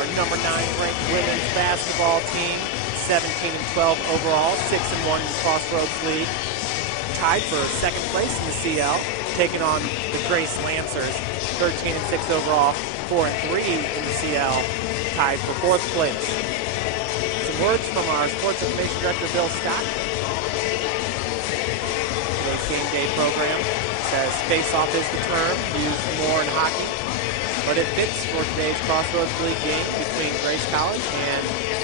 our number 9 ranked women's basketball team, 17-12 overall, 6-1 in the Crossroads League. Tied for second place in the CL, taking on the Grace Lancers, 13-6 overall, 4-3 in the CL, tied for fourth place. Some words from our Sports Information Director, Bill Scott. Today's game day program says face-off is the term used more in hockey, but it fits for today's Crossroads League game between Grace College and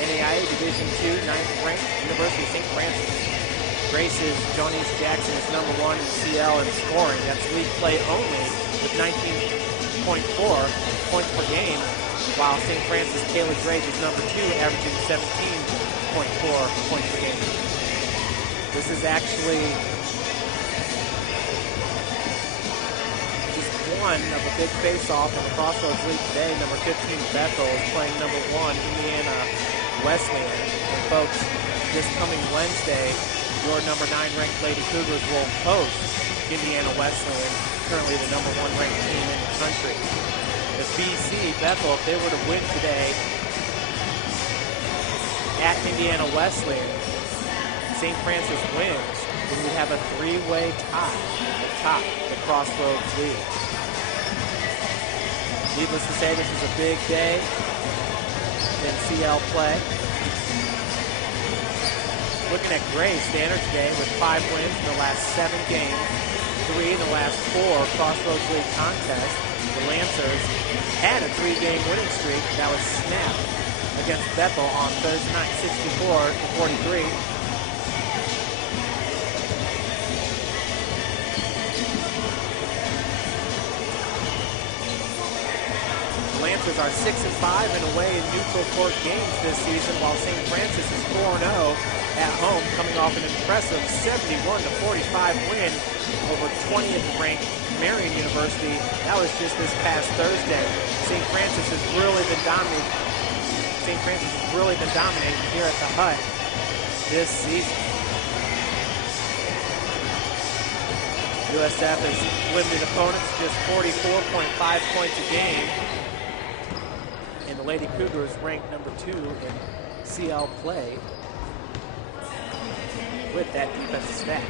NAIA Division II 9th ranked University of St. Francis. Grace's Jonice Jackson is number 1 in CL in scoring. That's league play only with 19.4 points per game, while St. Francis Kayla Drake is number 2, averaging 17.4 points per game. This is actually just one of a big face-off in the Crossroads League today. Number 15 Bethel is playing number 1 Indiana Wesleyan. And folks, this coming Wednesday, your number 9 ranked Lady Cougars will host Indiana Wesleyan, currently the number 1 ranked team in the country. The BC Bethel, if they were to win today at Indiana Wesleyan, St. Francis wins, then we have a 3-way tie atop the Crossroads League. Needless to say, this is a big day in CL play. Looking at Grace, Standard today with 5 wins in the last 7 games, 3 in the last 4 Crossroads League contests. The Lancers had a 3-game winning streak that was snapped against Bethel on Thursday night, 64-43. Lancers are 6-5 and away in neutral court games this season, while St. Francis is 4-0 at home, coming off an impressive 71-45 win over 20th ranked Marian University. That was just this past Thursday. St. Francis has really been dominating. St. Francis has really been dominating here at the Hut this season. USF has limited opponents just 44.5 points a game. And the Lady Cougars ranked number 2 in CL play with that defensive stat.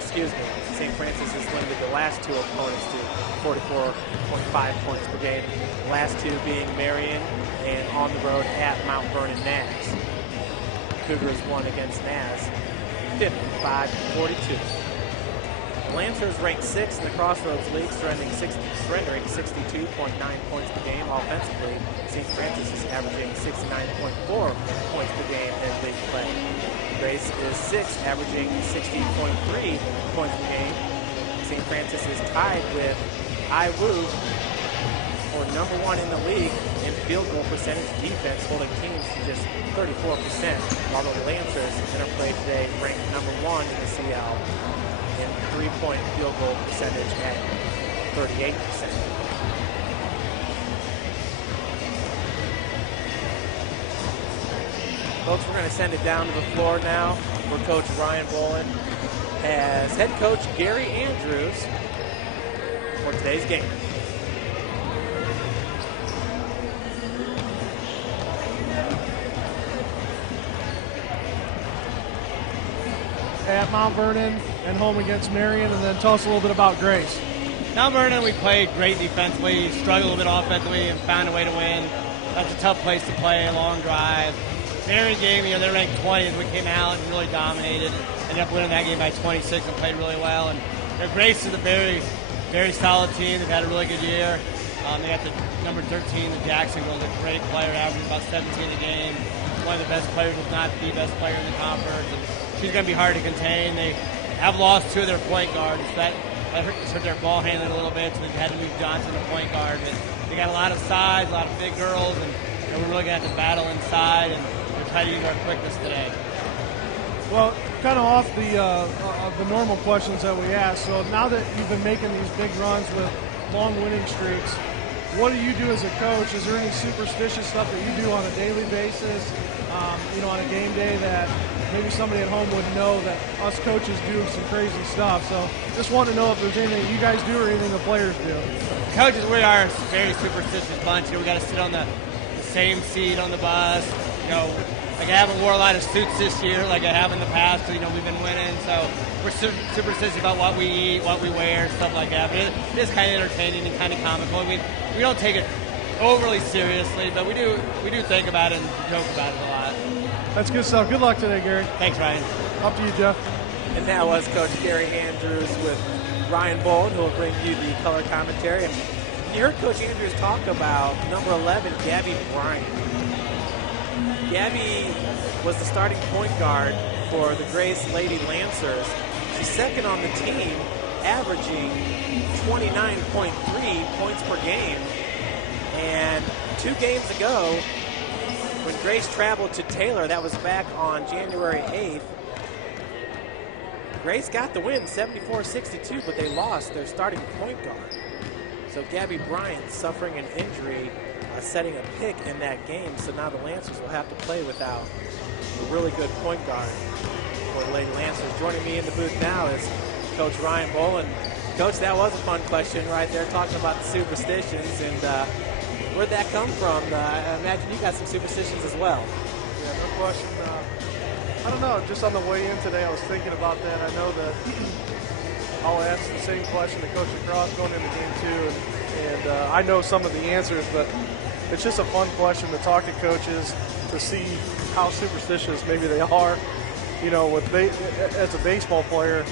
Excuse me, St. Francis has limited the last 2 opponents to 44.5 points per game. The last 2 being Marian and on the road at Mount Vernon Naz. Cougars won against Naz 55-42. The Lancers ranked 6th in the Crossroads League, surrendering 62.9 points per game offensively. St. Francis is averaging 69.4 points per game in league play. Grace is 6th, averaging 60.3 points per game. St. Francis is tied with IWU for number 1 in the league in field goal percentage defense, holding teams to just 34%, while the Lancers interplay today ranked number 1 in the CL in 3-point field goal percentage at 38%. Folks, we're going to send it down to the floor now for Coach Ryan Bolin as head coach Gary Andrews for today's game. At Mount Vernon and home against Marian, and then tell us a little bit about Grace. Mount Vernon, we played great defensively, struggled a little bit offensively, and found a way to win. That's a tough place to play, a long drive. Marian game, they're ranked 20th. We came out and really dominated. Ended up winning that game by 26 and played really well. And Grace is a very, very solid team. They've had a really good year. They got the number 13, the Jackson girl, a great player, averaging about 17 a game. One of the best players, if not the best player in the conference. And she's going to be hard to contain. They have lost 2 of their point guards. That hurt their ball handling a little bit, so they've had to move Johnson to point guard. But they got a lot of size, a lot of big girls, and we're really going to have to battle inside and try to use our quickness today. Well, kind of off the normal questions that we ask. So now that you've been making these big runs with long winning streaks, what do you do as a coach? Is there any superstitious stuff that you do on a daily basis, on a game day that maybe somebody at home wouldn't know that us coaches do some crazy stuff? So just want to know if there's anything you guys do or anything the players do. Coaches, we are a very superstitious bunch. We got to sit on the same seat on the bus. Like I haven't wore a lot of suits this year like I have in the past. We've been winning, so we're superstitious about what we eat, what we wear, stuff like that. But it is kind of entertaining and kind of comical. We don't take it overly seriously, but we do think about it and joke about it a lot. That's good stuff. Good luck today, Gary. Thanks, Ryan. Up to you, Jeff. And that was Coach Gary Andrews with Ryan Bowen, who will bring you the color commentary. And you heard Coach Andrews talk about number 11, Gabby Bryant. Gabby was the starting point guard for the Grace Lady Lancers. She's second on the team, averaging 29.3 points per game. And 2 games ago, when Grace traveled to Taylor, that was back on January 8th, Grace got the win, 74-62, but they lost their starting point guard. So Gabby Bryant suffering an injury, setting a pick in that game. So now the Lancers will have to play without a really good point guard for the Lady Lancers. Joining me in the booth now is Coach Ryan Bowen. Coach, that was a fun question right there, talking about the superstitions. And where'd that come from? I imagine you got some superstitions as well. Yeah, no question. I don't know, just on the way in today, I was thinking about that. I know that I'll ask the same question to Coach Lacrosse going into game 2, and I know some of the answers, but it's just a fun question to talk to coaches to see how superstitious maybe they are. As a baseball player,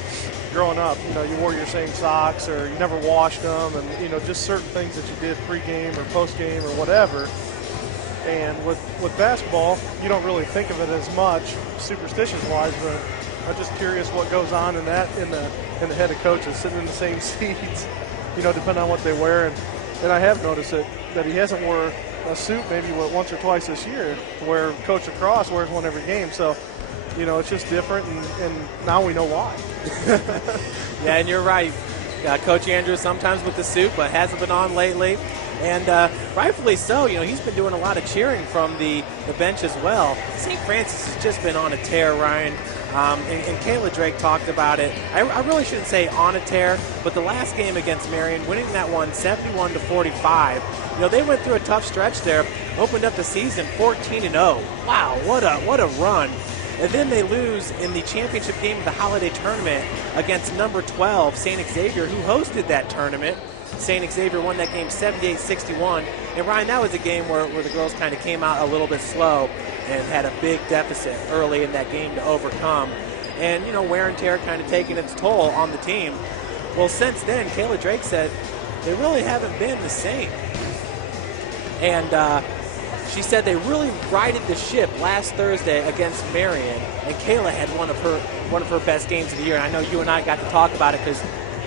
growing up, you wore your same socks or you never washed them, and just certain things that you did pre-game or post-game or whatever. And with basketball, you don't really think of it as much superstition-wise, but I'm just curious what goes on in that in the head of coaches sitting in the same seats, depending on what they wear. And I have noticed that he hasn't wore a suit maybe once or twice this year, where Coach Lacrosse wears one every game. So, it's just different, and now we know why. Yeah, and you're right. Coach Andrews sometimes with the suit, but hasn't been on lately. And rightfully so. He's been doing a lot of cheering from the bench as well. St. Francis has just been on a tear, Ryan. And Kayla Drake talked about it. I really shouldn't say on a tear, but the last game against Marion, winning that one 71-45. They went through a tough stretch there, opened up the season 14-0. Wow, what a run. And then they lose in the championship game of the holiday tournament against number 12, St. Xavier, who hosted that tournament. St. Xavier won that game 78-61. And Ryan, that was a game where the girls kind of came out a little bit slow and had a big deficit early in that game to overcome. And, wear and tear kind of taking its toll on the team. Well, since then, Kayla Drake said they really haven't been the same. And she said they really righted the ship last Thursday against Marion, and Kayla had one of her best games of the year. And I know you and I got to talk about it because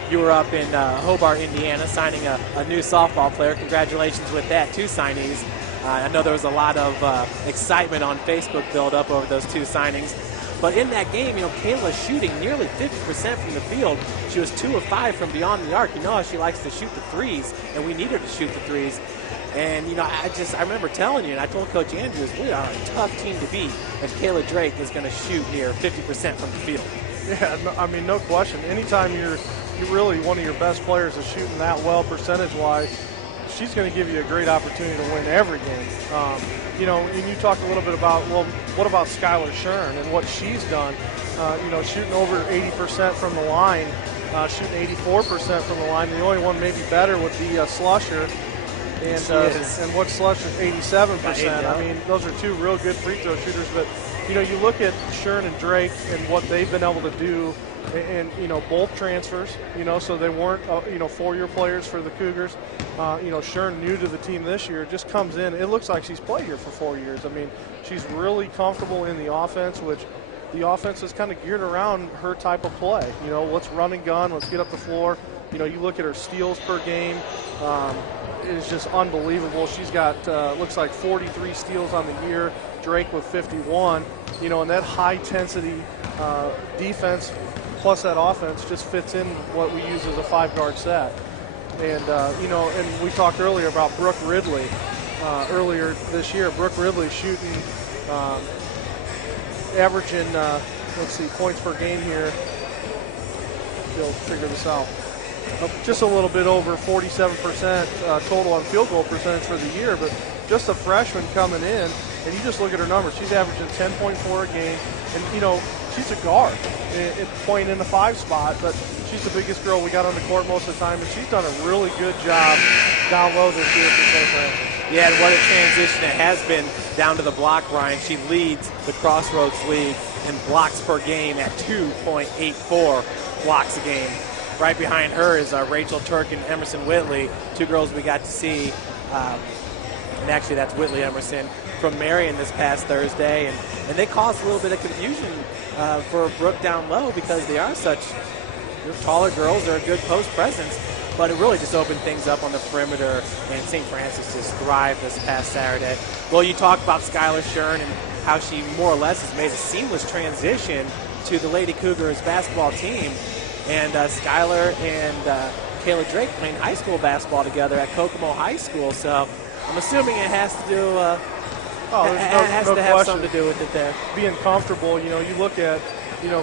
you were up in Hobart, Indiana, signing a new softball player. Congratulations with that, 2 signees. I know there was a lot of excitement on Facebook build up over those 2 signings. But in that game, Kayla shooting nearly 50% from the field. She was 2 of 5 from beyond the arc. You know how she likes to shoot the threes, and we need her to shoot the threes. And, I remember telling you, and I told Coach Andrews, we are a tough team to beat if Kayla Drake is going to shoot near 50% from the field. Yeah, no question. Anytime you're really one of your best players is shooting that well percentage-wise, she's going to give you a great opportunity to win every game. And you talked a little bit about, what about Skylar Shern and what she's done? Shooting over 80% from the line, shooting 84% from the line. The only one maybe better would be Slusher. And what Slusher's 87%. I mean, those are 2 real good free throw shooters. But, you look at Shern and Drake and what they've been able to do, and both transfers, so they weren't 4-year players for the Cougars. Shern, new to the team this year, just comes in. It looks like she's played here for 4 years. I mean, she's really comfortable in the offense, which the offense is kind of geared around her type of play. Let's run and gun, let's get up the floor. You look at her steals per game. It is just unbelievable. She's got looks like 43 steals on the year. Drake with 51. And that high-intensity defense plus that offense just fits in what we use as a 5-guard set. And, and we talked earlier about Brooke Ridley. Earlier this year, Brooke Ridley shooting, averaging, points per game here. We'll figure this out. Just a little bit over 47% total on field goal percentage for the year, but just a freshman coming in, and you just look at her numbers. She's averaging 10.4 a game, and, she's a guard playing in the 5 spot, but she's the biggest girl we got on the court most of the time, and she's done a really good job down low this year for St. Francis. Yeah, and what a transition it has been down to the block, Ryan. She leads the Crossroads League in blocks per game at 2.84 blocks a game. Right behind her is Rachel Turk and Emerson Whitley, 2 girls we got to see. And actually, that's Whitley Emerson from Marion this past Thursday. And they caused a little bit of confusion for Brooke down low because they are such taller girls. They're a good post presence. But it really just opened things up on the perimeter, and St. Francis just thrived this past Saturday. Well, you talk about Skylar Shern and how she more or less has made a seamless transition to the Lady Cougars basketball team. And Skylar and Kayla Drake playing high school basketball together at Kokomo High School. So I'm assuming it has to do have something to do with it there. Being comfortable, you look at,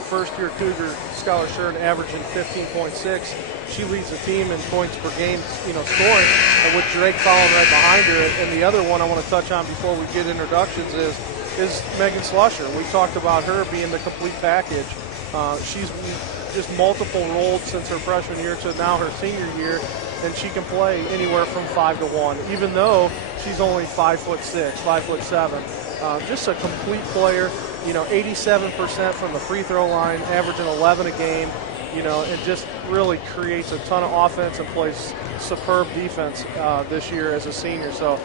first-year Cougar Skylar Shern averaging 15.6. She leads the team in points per game, scoring, and with Drake following right behind her. And the other one I want to touch on before we get introductions is Megan Slusher. We talked about her being the complete package. She's just multiple roles since her freshman year to now her senior year, and she can play anywhere from 5 to 1, even though she's only 5'6", 5'7". Just a complete player. 87% from the free throw line, averaging 11 a game. And just really creates a ton of offense and plays superb defense this year as a senior. So,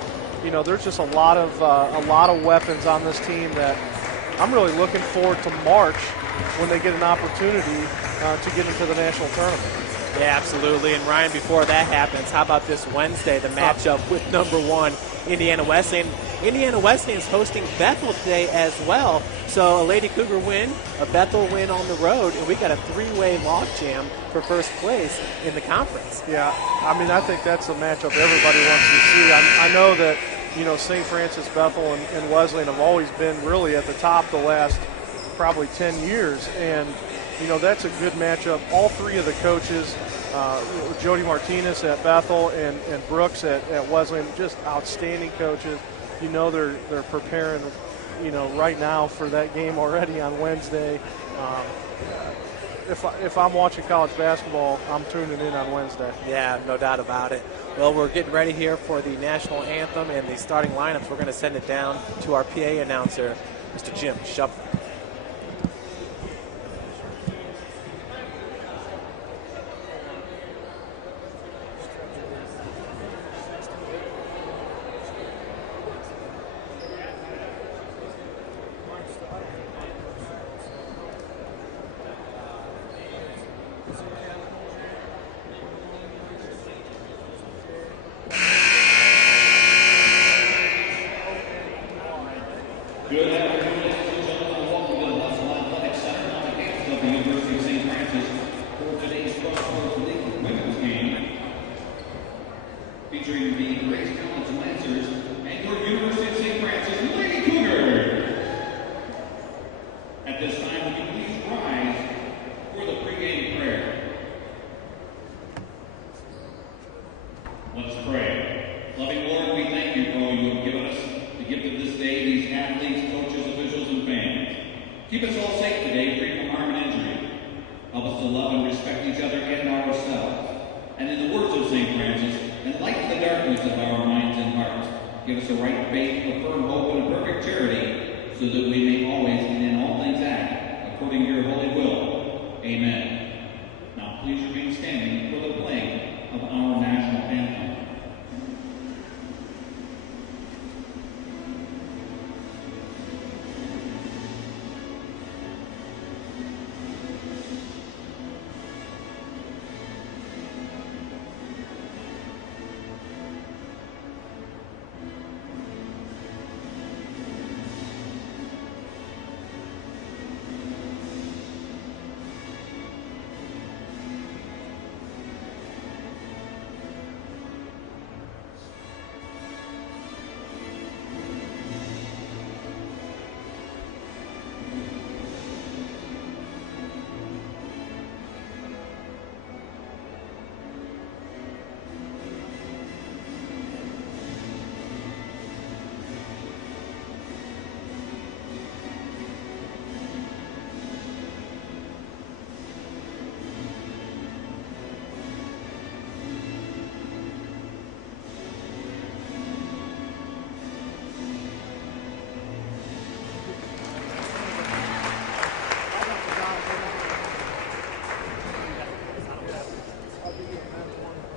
there's just a lot of weapons on this team that I'm really looking forward to March when they get an opportunity to get into the national tournament. Yeah, absolutely. And Ryan, before that happens, how about this Wednesday, the matchup with #1 Indiana Wesleyan? Indiana Wesleyan is hosting Bethel today as well. So a Lady Cougar win, a Bethel win on the road, and we got a 3-way logjam for first place in the conference. Yeah, I think that's a matchup everybody wants to see. I know that, St. Francis, Bethel, and Wesleyan have always been really at the top the last probably 10 years, and that's a good matchup. All 3 of the coaches, Jody Martinez at Bethel and Brooks at Wesleyan, just outstanding coaches. They're preparing, right now for that game already on Wednesday. If I'm watching college basketball, I'm tuning in on Wednesday. Yeah, no doubt about it. Well, we're getting ready here for the national anthem and the starting lineups. We're going to send it down to our PA announcer, Mr. Jim Shuffler.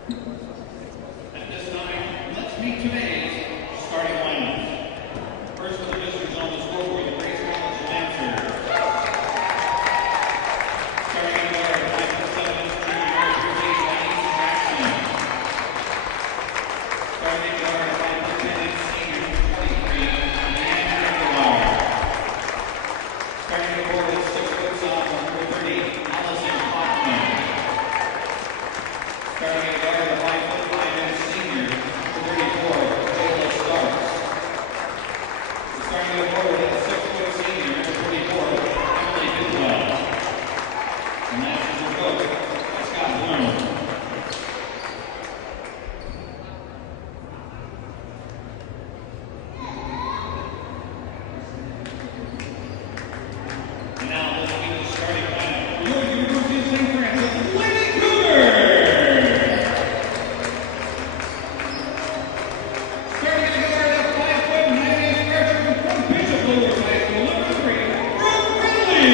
At this time, let's meet today's starting lineup. First for the visitors on the scoreboard, the Grace College Lancers. Starting at guard, 5'7", junior Julie Jackson. Starting at guard, 5'10", senior 23, Leanne Aguilar. Starting at the board with 6 foot sophomore, number 30, Allison Hoffman. Starting at guard, the 5'5" senior, number 34, Kayla Starks. Starting at the board with 6 foot senior, number 34, Emily Bidwell. And that's his coach, Scott Bloom. And now let's meet the starting lineup. Your University of St. Francis Lady Cougars. Starting at guard at 5'9" freshman from Bishop Lewis High School, number 3, Brooke Ridley.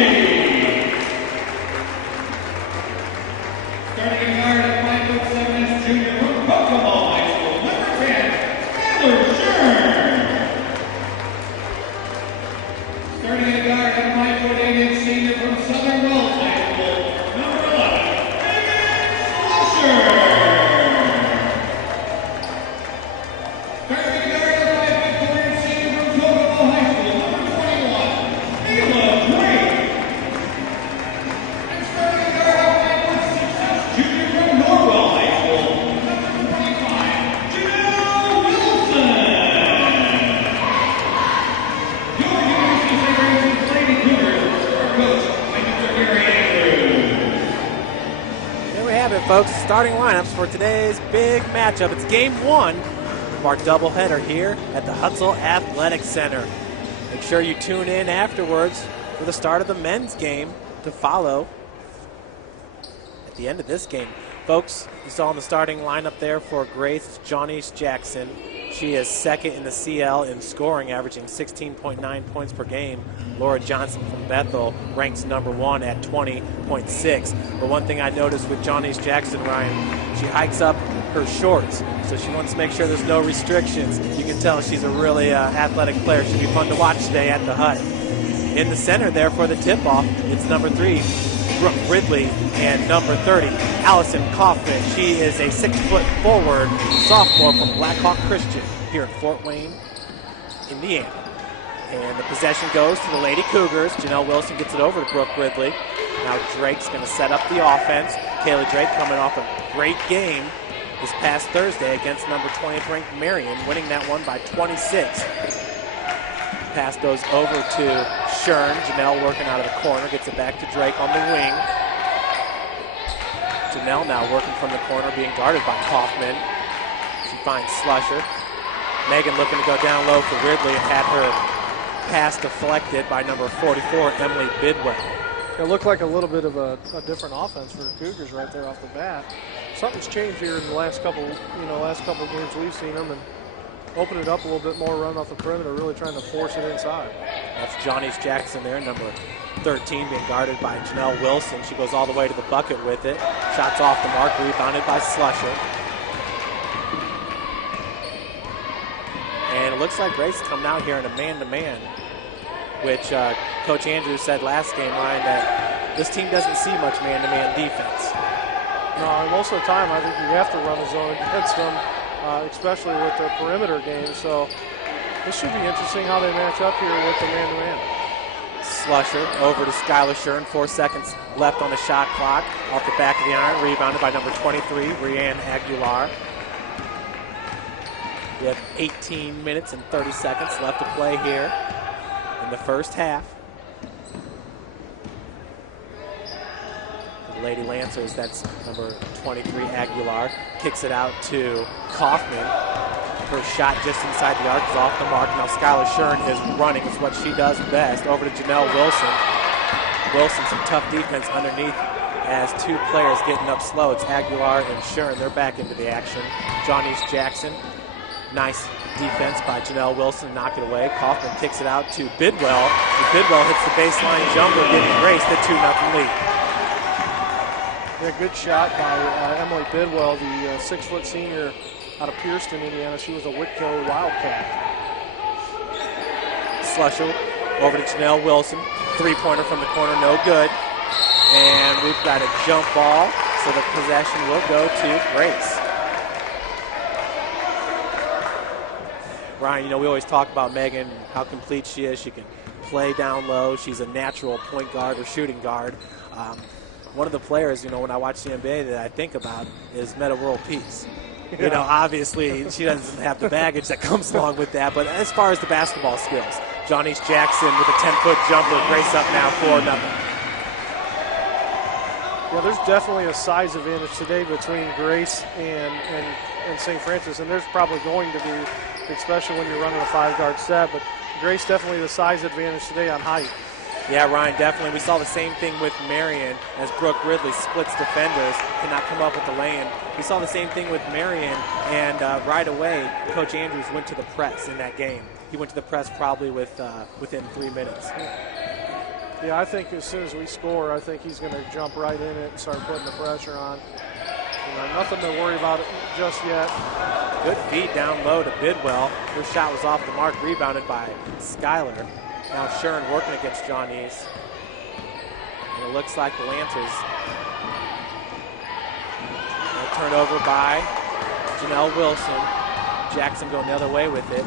Starting at guard at 5'7" junior from Kokomo High School, number 10, Skylar Shern. Starting at guard at 5'8" senior from Southern Wells High School, number 11, Megan Slusher. Starting at guard at 5'4" senior from Kokomo High School, number 21, Mila Drake. And starting at guard at 5'6" junior from Norwell High School, number 25, Janelle Wilson. Your University of St. Francis Lady Cougars are coached by Mr. Gary Andrews. There we have it, folks. Starting lineups for today's big matchup. It's game 1 of our doubleheader here at the Hutzel Athletic Center. Make sure you tune in afterwards for the start of the men's game to follow at the end of this game. Folks, you saw in the starting lineup there for Grace Johnny's Jackson. She is second in the CL in scoring, averaging 16.9 points per game. Laura Johnson from Bethel ranks number 1 at 20.6. But one thing I noticed with Johnny's Jackson, Ryan, she hikes up her shorts, so she wants to make sure there's no restrictions. You can tell she's a really athletic player. Should be fun to watch today at the Hut. In the center there for the tip-off, it's number 3, Brooke Ridley, and number 30, Allison Kaufman. She is a 6-foot forward sophomore from Blackhawk Christian here in Fort Wayne, Indiana. And the possession goes to the Lady Cougars. Janelle Wilson gets it over to Brooke Ridley. Now Drake's going to set up the offense. Kayla Drake coming off a great game this past Thursday against number 20th ranked Marion, winning that one by 26. Pass goes over to Shern. Janelle working out of the corner, gets it back to Drake on the wing. Janelle now working from the corner, being guarded by Kaufman. She finds Slusher. Megan looking to go down low for Ridley and had her pass deflected by number 44, Emily Bidwell. It looked like a little bit of a different offense for the Cougars right there off the bat. Something's changed here in the last couple of games we've seen them, and open it up a little bit more, run off the perimeter, really trying to force it inside. That's Johnny's Jackson there, number 13, being guarded by Janelle Wilson. She goes all the way to the bucket with it. Shots off the mark, rebounded by Slusher. And it looks like Grace coming out here in a man-to-man, which Coach Andrews said last game, Ryan, that this team doesn't see much man-to-man defense. No, most of the time I think you have to run a zone against them, especially with the perimeter game. So this should be interesting how they match up here with the man-to-man. Slusher over to Skylar Shern. 4 seconds left on the shot clock. Off the back of the iron, rebounded by number 23, Rianne Aguilar. We have 18 minutes and 30 seconds left to play here in the first half. The Lady Lancers, that's number 23, Aguilar, kicks it out to Kaufman. Her shot just inside the arc is off the mark. Now Skylar Shern is running. It's what she does best. Over to Janelle Wilson. Wilson, some tough defense underneath as 2 players getting up slow. It's Aguilar and Shern. They're back into the action. Johnny's Jackson. Nice defense by Janelle Wilson. Knock it away. Kaufman kicks it out to Bidwell. And Bidwell hits the baseline jumper, giving Grace the 2-0 lead. And a good shot by Emily Bidwell, the 6-foot senior out of Pierceton, Indiana. She was a Whitco Wildcat. Slusher over to Janelle Wilson. Three-pointer from the corner, no good. And we've got a jump ball, so the possession will go to Grace. Ryan, you know, we always talk about Megan, how complete she is. She can play down low. She's a natural point guard or shooting guard. One of the players, you know, when I watch the NBA that I think about is Meta World Peace. Yeah. You know, obviously she doesn't have the baggage that comes along with that, but as far as the basketball skills, Johnny's Jackson with a 10-foot jumper, Grace up now 4-0. Yeah, there's definitely a size advantage today between Grace and St. Francis, and there's probably going to be, especially when you're running a 5-guard set, but Grace definitely the size advantage today on height. Yeah, Ryan, definitely. We saw the same thing with Marion as Brooke Ridley splits defenders, cannot come up with the lay-in. We saw the same thing with Marion, and right away, Coach Andrews went to the press in that game. He went to the press probably within 3 minutes. Yeah, I think as soon as we score, I think he's going to jump right in it and start putting the pressure on. You know, nothing to worry about just yet. Good feed down low to Bidwell. Her shot was off the mark, rebounded by Skyler. Now Shern working against Johnny's. And it looks like the Lancers. Turned over by Janelle Wilson. Jackson going the other way with it.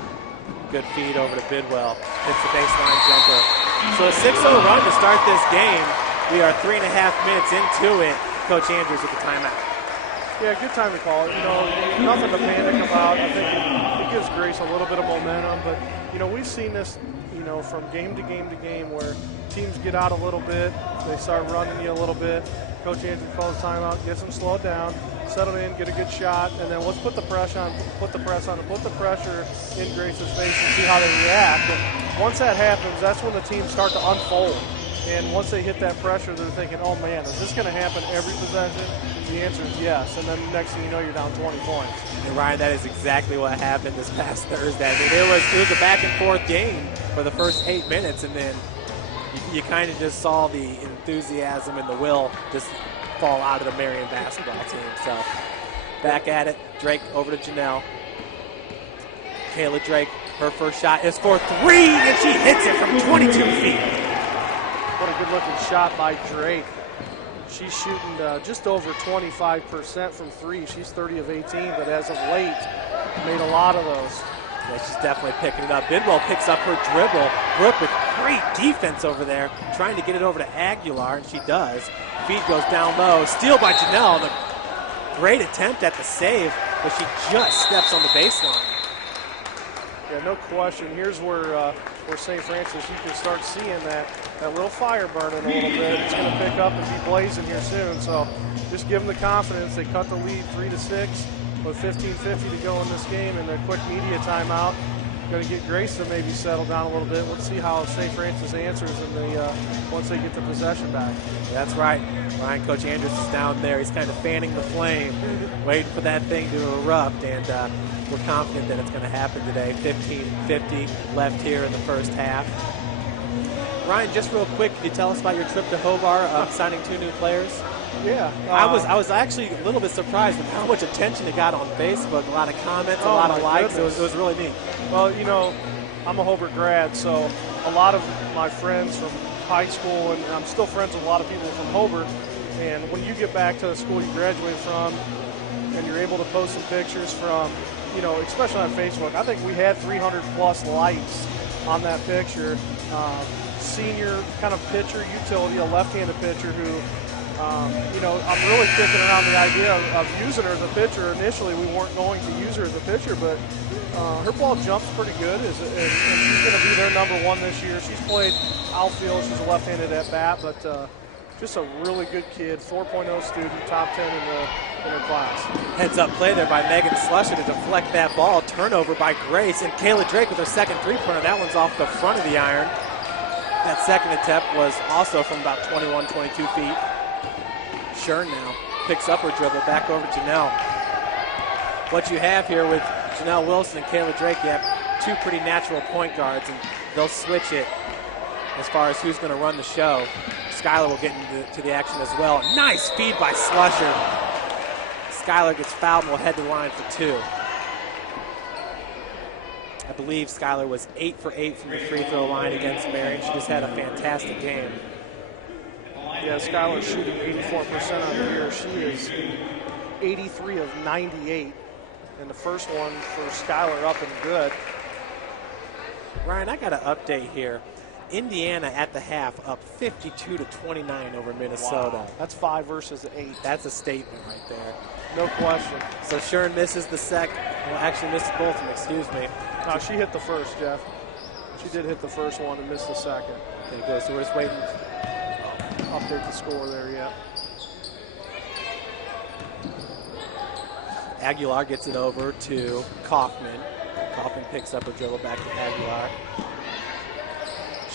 Good feed over to Bidwell. Hits the baseline jumper. So a 6-0 run to start this game. We are 3.5 minutes into it. Coach Andrews with the timeout. Yeah, good time to call it. You know, nothing to panic about. I think it gives Grace a little bit of momentum. But, you know, we've seen this, you know, from game to game to game where teams get out a little bit. They start running you a little bit. Coach Andrews calls timeout, gets them slowed down, settle in, get a good shot, and then let's put the press on, and put the pressure in Grace's face and see how they react. And once that happens, that's when the teams start to unfold. And once they hit that pressure, they're thinking, oh man, is this going to happen every possession? The answer is yes. And then the next thing you know, you're down 20 points. And Ryan, that is exactly what happened this past Thursday. I mean, it was a back and forth game for the first 8 minutes, and then you kind of just saw the enthusiasm and the will just fall out of the Marion basketball team. So back at it, Drake over to Janelle. Kayla Drake, her first shot is for 3, and she hits it from 22 feet. What a good-looking shot by Drake. She's shooting just over 25% from 3. She's 30 of 18, but as of late, made a lot of those. Yeah, she's definitely picking it up. Bidwell picks up her dribble. Brooke with great defense over there, trying to get it over to Aguilar, and she does. Feed goes down low. Steal by Janelle. The great attempt at the save, but she just steps on the baseline. Yeah, no question. Here's where St. Francis, you can start seeing that little fire burning a little bit. It's going to pick up and be blazing here soon. So just give them the confidence. They cut the lead 3-6 with 15:50 to go in this game, and a quick media timeout. Going to get Grace to maybe settle down a little bit. Let's see how St. Francis answers once they get the possession back. That's right. Ryan, Coach Andrews is down there. He's kind of fanning the flame, waiting for that thing to erupt, and we're confident that it's going to happen today. 15:50 left here in the first half. Ryan, just real quick, could you tell us about your trip to Hobart, signing 2 new players? Yeah. I was actually a little bit surprised with how much attention it got on Facebook. A lot of comments, a lot of likes. It was really neat. Well, you know, I'm a Hobart grad, so a lot of my friends from high school, and I'm still friends with a lot of people from Hobart, and when you get back to the school you graduated from and you're able to post some pictures from, you know, especially on Facebook, I think we had 300+ likes on that picture. Senior kind of pitcher, utility, a left-handed pitcher who, you know, I'm really kicking around the idea of using her as a pitcher. Initially, we weren't going to use her as a pitcher, but her ball jumps pretty good, and she's going to be their #1 this year. She's played outfield. She's a left-handed at bat, but just a really good kid, 4.0 student, top 10 in her class. Heads-up play there by Megan Slusher to deflect that ball. Turnover by Grace, and Kayla Drake with her second three-pointer. That one's off the front of the iron. That second attempt was also from about 21, 22 feet. Shern now picks up her dribble, back over to Janelle. What you have here with Janelle Wilson and Kayla Drake, you have 2 pretty natural point guards, and they'll switch it as far as who's going to run the show. Schuyler will get into the action as well. Nice feed by Slusher. Schuyler gets fouled and will head to the line for 2. I believe Schuyler was 8 for 8 from the free throw line against Marion. She just had a fantastic game. Yeah, Schuyler's shooting 84% on the year. She is 83 of 98. And the first one for Schuyler up and good. Ryan, I got an update here. Indiana at the half up 52-29 over Minnesota. Wow. That's 5 versus 8. That's a statement right there. No question. So Shern misses the second. Well, actually misses both of them, excuse me. No, she hit the first, Jeff. She did hit the first one and missed the second. There you go. So we're just waiting. Update the score there, yeah. Aguilar gets it over to Kaufman. Kaufman picks up a dribble back to Aguilar.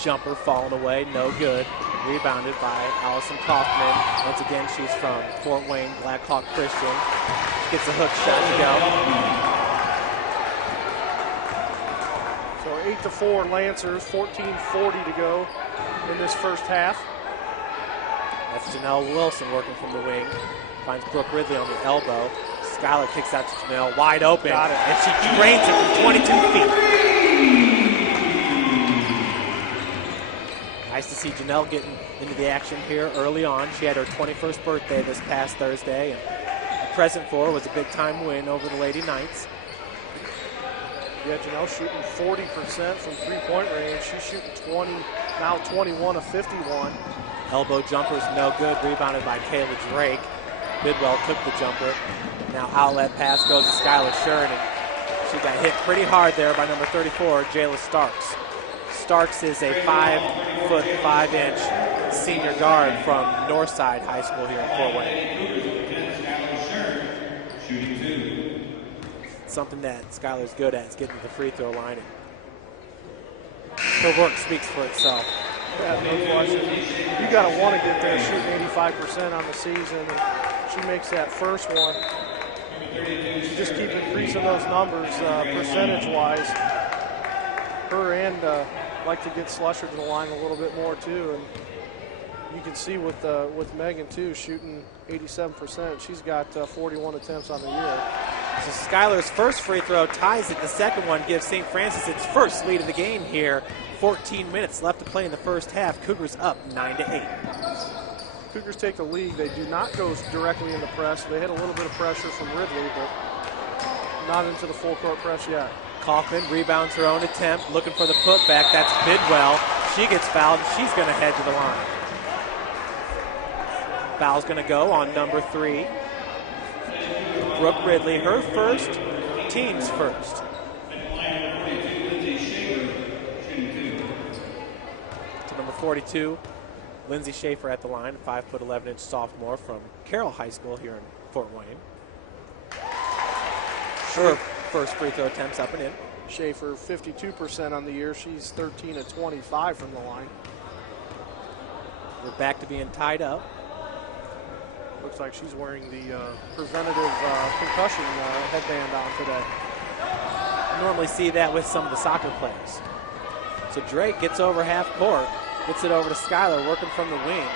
Jumper falling away, no good. Rebounded by Allison Kaufman. Once again, she's from Fort Wayne Blackhawk Christian. Gets a hook shot to go. So 8-4 Lancers, 14:40 to go in this first half. That's Janelle Wilson working from the wing. Finds Brooke Ridley on the elbow. Schuyler kicks out to Janelle, wide open. Got it. And she drains it from 22 feet. Nice to see Janelle getting into the action here early on. She had her 21st birthday this past Thursday, and a present for her was a big-time win over the Lady Knights. Yeah, Janelle shooting 40% from three-point range. She's shooting 21 of 51. Elbow jumper's no good, rebounded by Kayla Drake. Bidwell took the jumper. Now outlet pass goes to Skylar Shern, and she got hit pretty hard there by number 34, Jayla Starks. Starks is a 5', 5" senior guard from Northside High School here in Fort Wayne. Something that Skylar's good at is getting to the free throw line. Her work speaks for itself. Yeah, no question. You got to want to get there shooting 85% on the season. And she makes that first one. She just keep increasing those numbers percentage-wise. Her and like to get Slusher to the line a little bit more too. And you can see with Megan too, shooting 87%. She's got 41 attempts on the year. So Skylar's first free throw ties it. The second one gives St. Francis its first lead of the game here. 14 minutes left to play in the first half. Cougars up 9-8. Cougars take the lead. They do not go directly in the press. They had a little bit of pressure from Ridley, but not into the full court press yet. Kaufman rebounds her own attempt, looking for the putback. That's Bidwell. She gets fouled. She's going to head to the line. Foul's going to go on number 3. Brooke Ridley, her first, team's first. To number 42, Lindsay Schaefer at the line, a 5'11" sophomore from Carroll High School here in Fort Wayne. Her first free throw attempts up and in. Schaefer, 52% on the year. She's 13 of 25 from the line. We're back to being tied up. Looks like she's wearing the preventative concussion headband on today. I normally see that with some of the soccer players. So Drake gets over half court, gets it over to Skylar, working from the wing.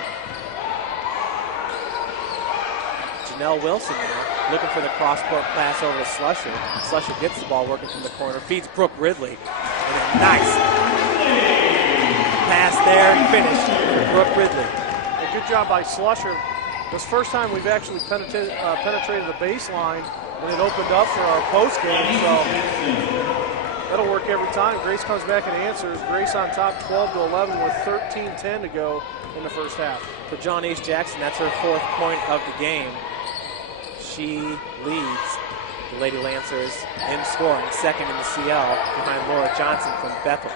Janelle Wilson now, looking for the cross-court pass over to Slusher. Slusher gets the ball, working from the corner, feeds Brooke Ridley. And a nice pass there and finish for Brooke Ridley. A good job by Slusher. This first time we've actually penetrated the baseline, and it opened up for our post game, so that'll work every time. Grace comes back and answers. Grace on top 12-11 with 13:10 to go in the first half. For John H. Jackson, that's her 4th point of the game. She leads the Lady Lancers in scoring, second in the CL behind Laura Johnson from Bethel.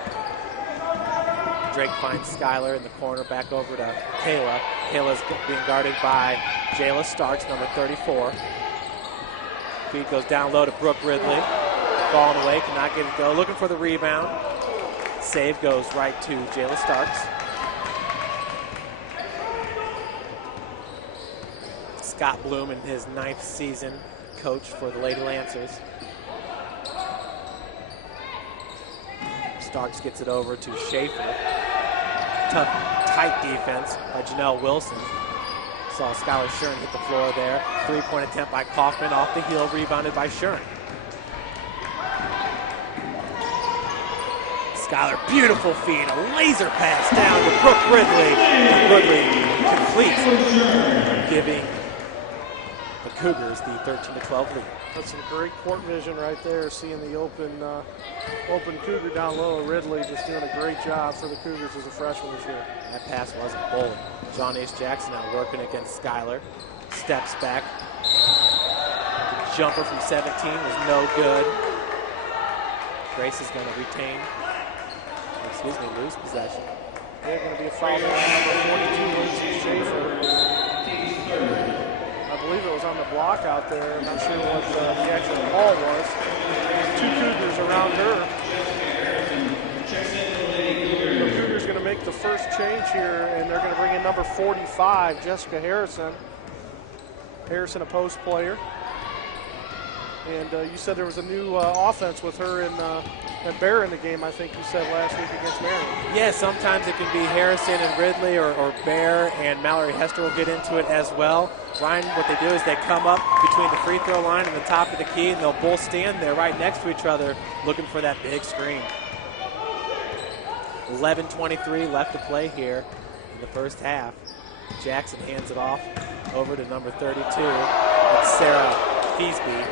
Drake finds Skylar in the corner, back over to Kayla. Kayla's being guarded by Jayla Starks, number 34. Feed goes down low to Brooke Ridley. Falling away, cannot get it go. Looking for the rebound. Save goes right to Jayla Starks. Scott Bloom in his 9th season, coach for the Lady Lancers. Starks gets it over to Schaefer. tough, tight defense by Janelle Wilson. Saw Skylar Shern hit the floor there. Three-point attempt by Kaufman off the heel, rebounded by Shern. Skylar, beautiful feed, a laser pass down to Brooke Ridley. And Ridley completes, giving the Cougars the 13-12 lead. That's some great court vision right there, seeing the open Cougar down low. Ridley just doing a great job for the Cougars as a freshman this year. That pass wasn't bowling. John Ace Jackson now working against Skylar. Steps back. The jumper from 17 was no good. Grace is going to lose possession. They're going to be a foul there on number 42, Lindsay Schaefer. I believe it was on the block out there. I'm not sure what the actual call was. Two Cougars around her. The Cougars going to make the first change here, and they're going to bring in number 45, Jessica Harrison. Harrison, a post player. And you said there was a new offense with her and Bear in the game, I think you said last week against Marion. Yeah, sometimes it can be Harrison and Ridley or Bear and Mallory Hester will get into it as well. Ryan, what they do is they come up between the free throw line and the top of the key, and they'll both stand there right next to each other looking for that big screen. 11:23 left to play here in the first half. Jackson hands it off over to number 32. It's Sarah Feasby.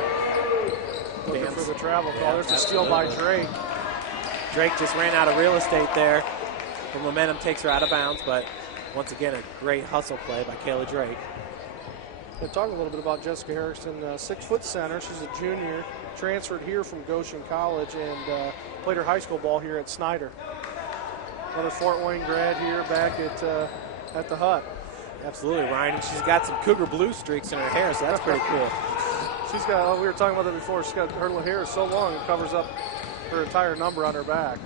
Looking for the travel call. There's a steal by Drake. Drake just ran out of real estate there. The momentum takes her out of bounds, but once again, a great hustle play by Kayla Drake. We'll talk a little bit about Jessica Harrison, 6-foot center. She's a junior, transferred here from Goshen College and played her high school ball here at Snyder. Another Fort Wayne grad here back at the Hut. Absolutely, Ryan. And she's got some Cougar blue streaks in her hair, so that's pretty cool. She's got, we were talking about that before, she's got, her hair is so long it covers up her entire number on her back.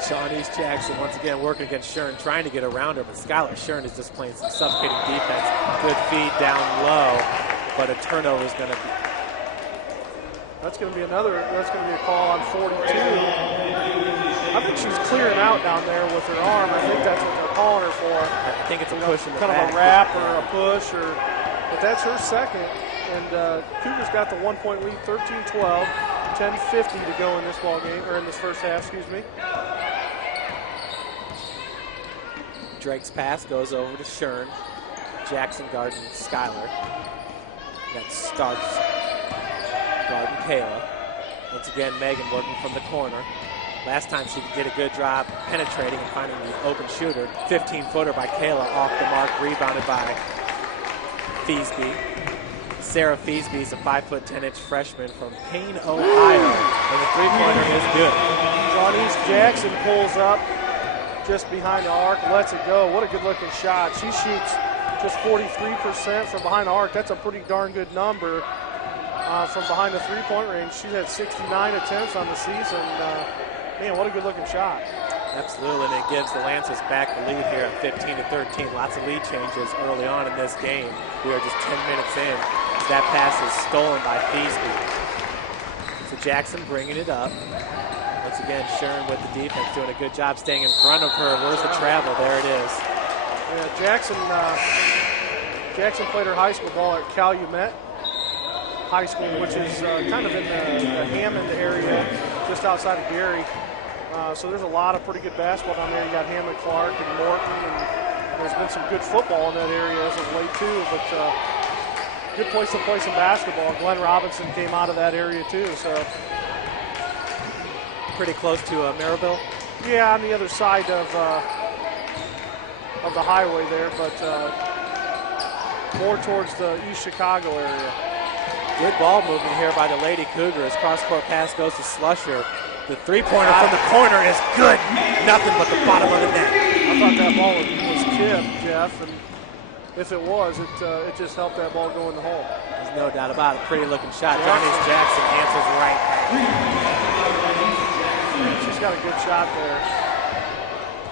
Shawnese Jackson once again working against Shern, trying to get around her, but Skylar Shern is just playing some suffocating defense. Good feed down low, but a turnover is going to be. That's going to be a call on 42. I think she's clearing out down there with her arm. I think that's what they're calling her for. I think it's a push in the kind back. of a wrap or a push, but that's her second. And Cougars got the 1-point lead, 13-12, 10:50 to go in this ball game, or in this first half, excuse me. Drake's pass goes over to Shern. Jackson guarding Skylar. That starts guarding Kayla. Once again, Megan working from the corner. Last time she did a good job penetrating and finding the open shooter. 15-footer by Kayla off the mark, rebounded by Feasby. Sarah Feasby is a 5'10" freshman from Payne, Ohio, and the three-pointer is good. Johnny's Jackson pulls up just behind the arc, lets it go. What a good-looking shot. She shoots just 43% from behind the arc. That's a pretty darn good number from behind the three-point range. She's had 69 attempts on the season. Man, what a good-looking shot. Absolutely, and it gives the Lancers back the lead here at 15-13. Lots of lead changes early on in this game. We are just 10 minutes in. That pass is stolen by Feasby. So Jackson bringing it up. Once again, Shern with the defense doing a good job staying in front of her. Where's the travel? There it is. Yeah, Jackson played her high school ball at Calumet High School, which is kind of in the Hammond area, just outside of Gary. So there's a lot of pretty good basketball down there. You got Hammond Clark and Morton, and there's been some good football in that area as of late too. But good place to play some basketball. Glenn Robinson came out of that area too. So pretty close to Maribel. Yeah, on the other side of the highway there, but more towards the East Chicago area. Good ball movement here by the Lady Cougars. Cross-court pass goes to Slusher. The three-pointer from the corner is good. Nothing but the bottom of the net. I thought that ball was tipped, Jeff, and if it was, it just helped that ball go in the hole. There's no doubt about it. Pretty looking shot. Johnny's Jackson answers right. She's got a good shot there.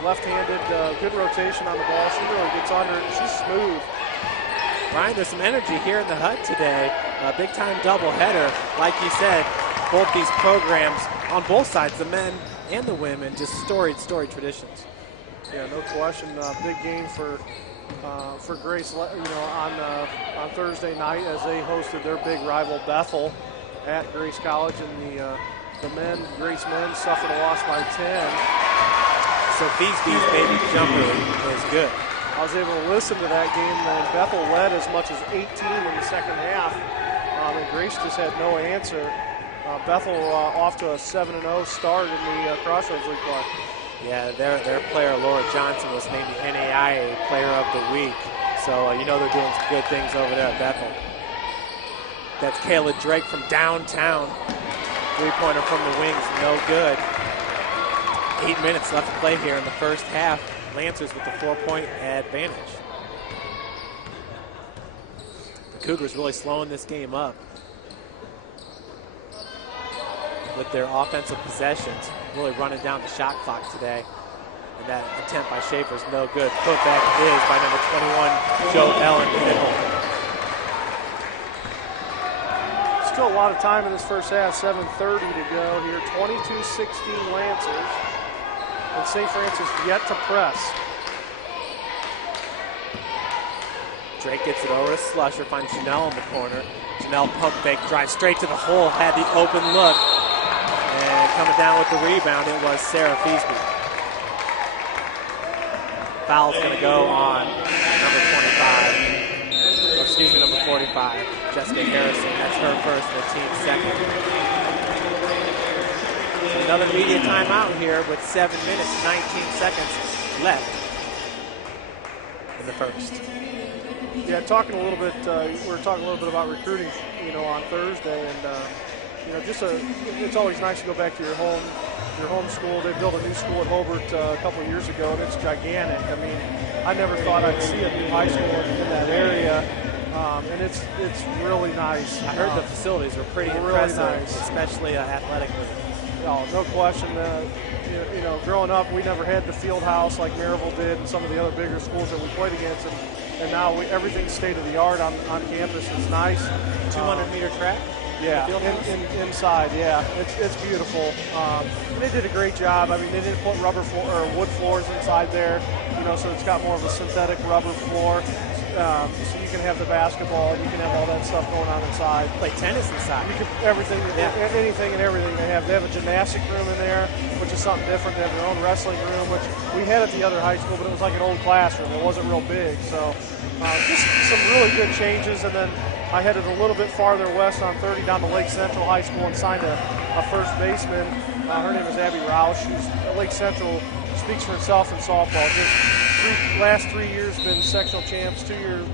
Left-handed, good rotation on the ball. She really gets under it. She's smooth. Ryan, there's some energy here in the Hut today. A big-time doubleheader. Like you said, both these programs on both sides, the men and the women, just storied traditions. Yeah, no question. Big game for Grace, on Thursday night as they hosted their big rival Bethel at Grace College, and the Grace men suffered a loss by 10. So Feesby's baby jumper is good. I was able to listen to that game, and Bethel led as much as 18 in the second half, and Grace just had no answer. Bethel off to a 7-0 start in the Crossroads League play. Yeah, their player, Laura Johnson, was named the NAIA Player of the Week. So you know they're doing some good things over there at Bethel. That's Kayla Drake from downtown. Three-pointer from the wings, no good. 8 minutes left to play here in the first half. Lancers with the 4-point advantage. The Cougars really slowing this game up with their offensive possessions, really running down the shot clock today. And that attempt by Schaefer is no good. Putback is by number 21, Joe Ellen Fiddle. Still a lot of time in this first half, 7:30 to go here. 22-16 Lancers. And St. Francis yet to press. Drake gets it over to Slusher, finds Janelle in the corner. Janelle pump fake, drives straight to the hole, had the open look. And coming down with the rebound, it was Sarah Feesby. Foul's going to go on number 45, Jessica Harrison. That's her first and the team's second. Another media timeout here with 7 minutes, 19 seconds left in the first. Yeah, talking a little bit, we were talking a little bit about recruiting, on Thursday, and it's always nice to go back to your home school. They built a new school at Hobart a couple of years ago, and it's gigantic. I mean, I never thought I'd see a new high school in that area, and it's really nice. I heard the facilities were pretty impressive, nice. Especially athletically. No question. Growing up, we never had the field house like Maryville did and some of the other bigger schools that we played against, and now everything's state of the art on campus. It's nice. 200-meter track. Yeah, inside. Yeah, it's beautiful. They did a great job. I mean, they didn't put wood floors inside there, so it's got more of a synthetic rubber floor. So you can have the basketball, and you can have all that stuff going on inside. Play tennis inside. You can anything and everything they have. They have a gymnastic room in there, which is something different. They have their own wrestling room, which we had at the other high school, but it was like an old classroom. It wasn't real big. So just some really good changes. And then I headed a little bit farther west on 30 down to Lake Central High School and signed a first baseman. Her name is Abby Roush. She's at Lake Central. Speaks for itself in softball. Just last 3 years been sectional champs, 2-year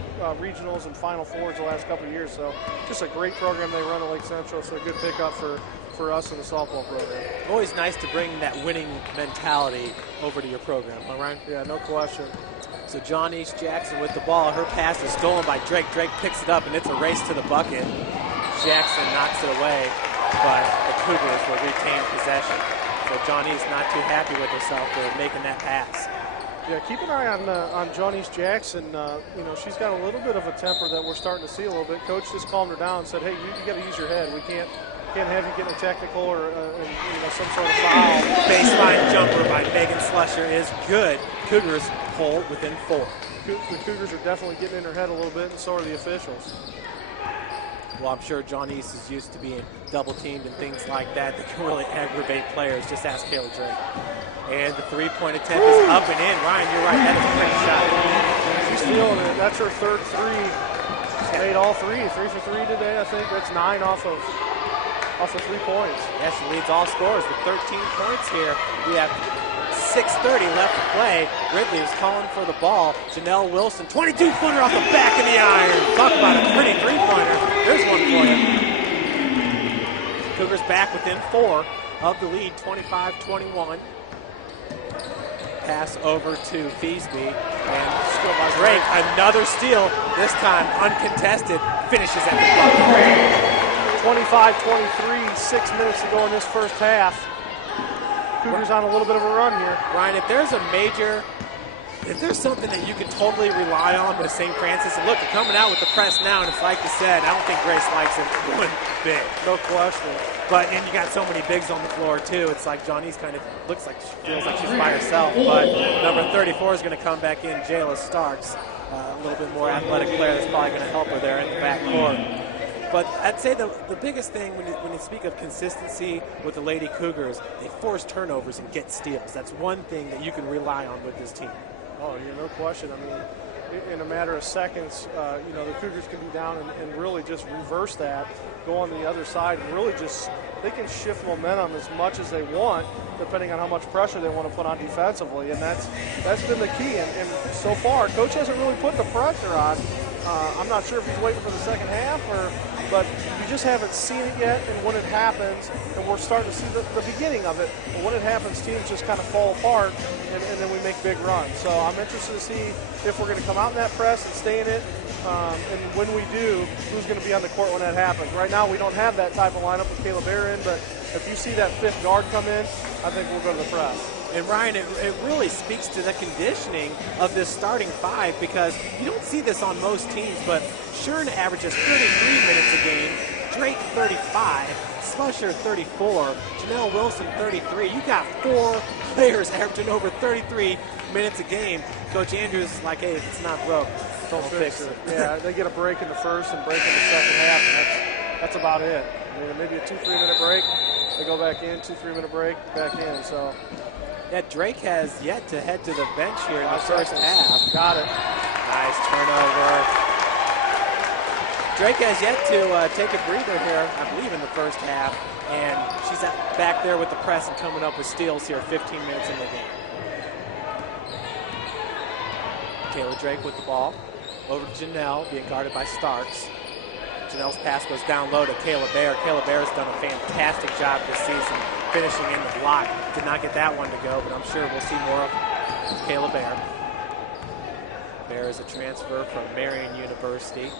regionals and Final Fours the last couple of years. So just a great program they run at Lake Central. So a good pickup for us in the softball program. Always nice to bring that winning mentality over to your program, huh, Ryan? Yeah, no question. So John East Jackson with the ball. Her pass is stolen by Drake. Drake picks it up, and it's a race to the bucket. Jackson knocks it away, but the Cougars will retain possession. So John East not too happy with herself for making that pass. Yeah, keep an eye on John East Jackson. She's got a little bit of a temper that we're starting to see a little bit. Coach just calmed her down and said, hey, you got to use your head. We can't have you getting a technical or some sort of foul. Baseline jumper by Megan Slusher is good. Cougars hold within 4. The Cougars are definitely getting in her head a little bit, and so are the officials. Well, I'm sure John East is used to being double-teamed and things like that can really aggravate players. Just ask Kayla Drake. And the three-point attempt is up and in. Ryan, you're right. That is a great shot. She's feeling it. That's her third three. She's made all three. 3 for 3 today, I think. That's 9 off of 3 points. Yes, she leads all scorers with 13 points here. We have 6:30 left to play. Ridley is calling for the ball. Janelle Wilson, 22-footer off the back of the iron. Talk about a pretty three-pointer. There's one for you. Cougars back within 4 of the lead, 25-21. Pass over to Feesby. And Drake, another steal. This time uncontested. Finishes at the bucket. 25-23, 6 minutes to go in this first half. Cougars on a little bit of a run here. Ryan, if there's something that you can totally rely on with St. Francis, and look, they're coming out with the press now, and it's like you said, I don't think Grace likes it one bit. No question. and you got so many bigs on the floor too. It's like Johnny's kind of feels like she's by herself. But number 34 is going to come back in, Jayla Starks, a little bit more athletic player that's probably going to help her there in the back court. But I'd say the biggest thing when you speak of consistency with the Lady Cougars, they force turnovers and get steals. That's one thing that you can rely on with this team. Oh, no question. I mean, in a matter of seconds, the Cougars can be down and really just reverse that, go on the other side, and really just they can shift momentum as much as they want, depending on how much pressure they want to put on defensively, and that's been the key. And so far, Coach hasn't really put the pressure on. I'm not sure if he's waiting for the second half, but you just haven't seen it yet. And when it happens, and we're starting to see the beginning of it, but when it happens, teams just kind of fall apart, and then we make big runs. So I'm interested to see if we're going to come out in that press and stay in it. And when we do, who's going to be on the court when that happens? Right now, we don't have that type of lineup with Kayla Bear in, but if you see that fifth guard come in, I think we'll go to the press. And Ryan, it really speaks to the conditioning of this starting five, because you don't see this on most teams, but Shern averages 33 minutes a game, Drake 35, Slusher 34, Janelle Wilson 33. You got 4 players averaging over 33 minutes a game. Coach Andrews is like, hey, if it's not broke, don't fix it. Yeah, they get a break in the first and break in the second half, and that's about it. I mean, maybe a 2-3 minute break, they go back in, 2-3 minute break, back in. So. Yeah, Drake has yet to head to the bench here in the first half. Got it. Nice turnover. Drake has yet to take a breather here, I believe, in the first half. And she's back there with the press and coming up with steals here 15 minutes in the game. Kayla Drake with the ball. Over to Janelle, being guarded by Starks. Janelle's pass goes down low to Kayla Bear. Kayla Bear has done a fantastic job this season finishing in the block. Did not get that one to go, but I'm sure we'll see more of Kayla Bear. Bear is a transfer from Marian University.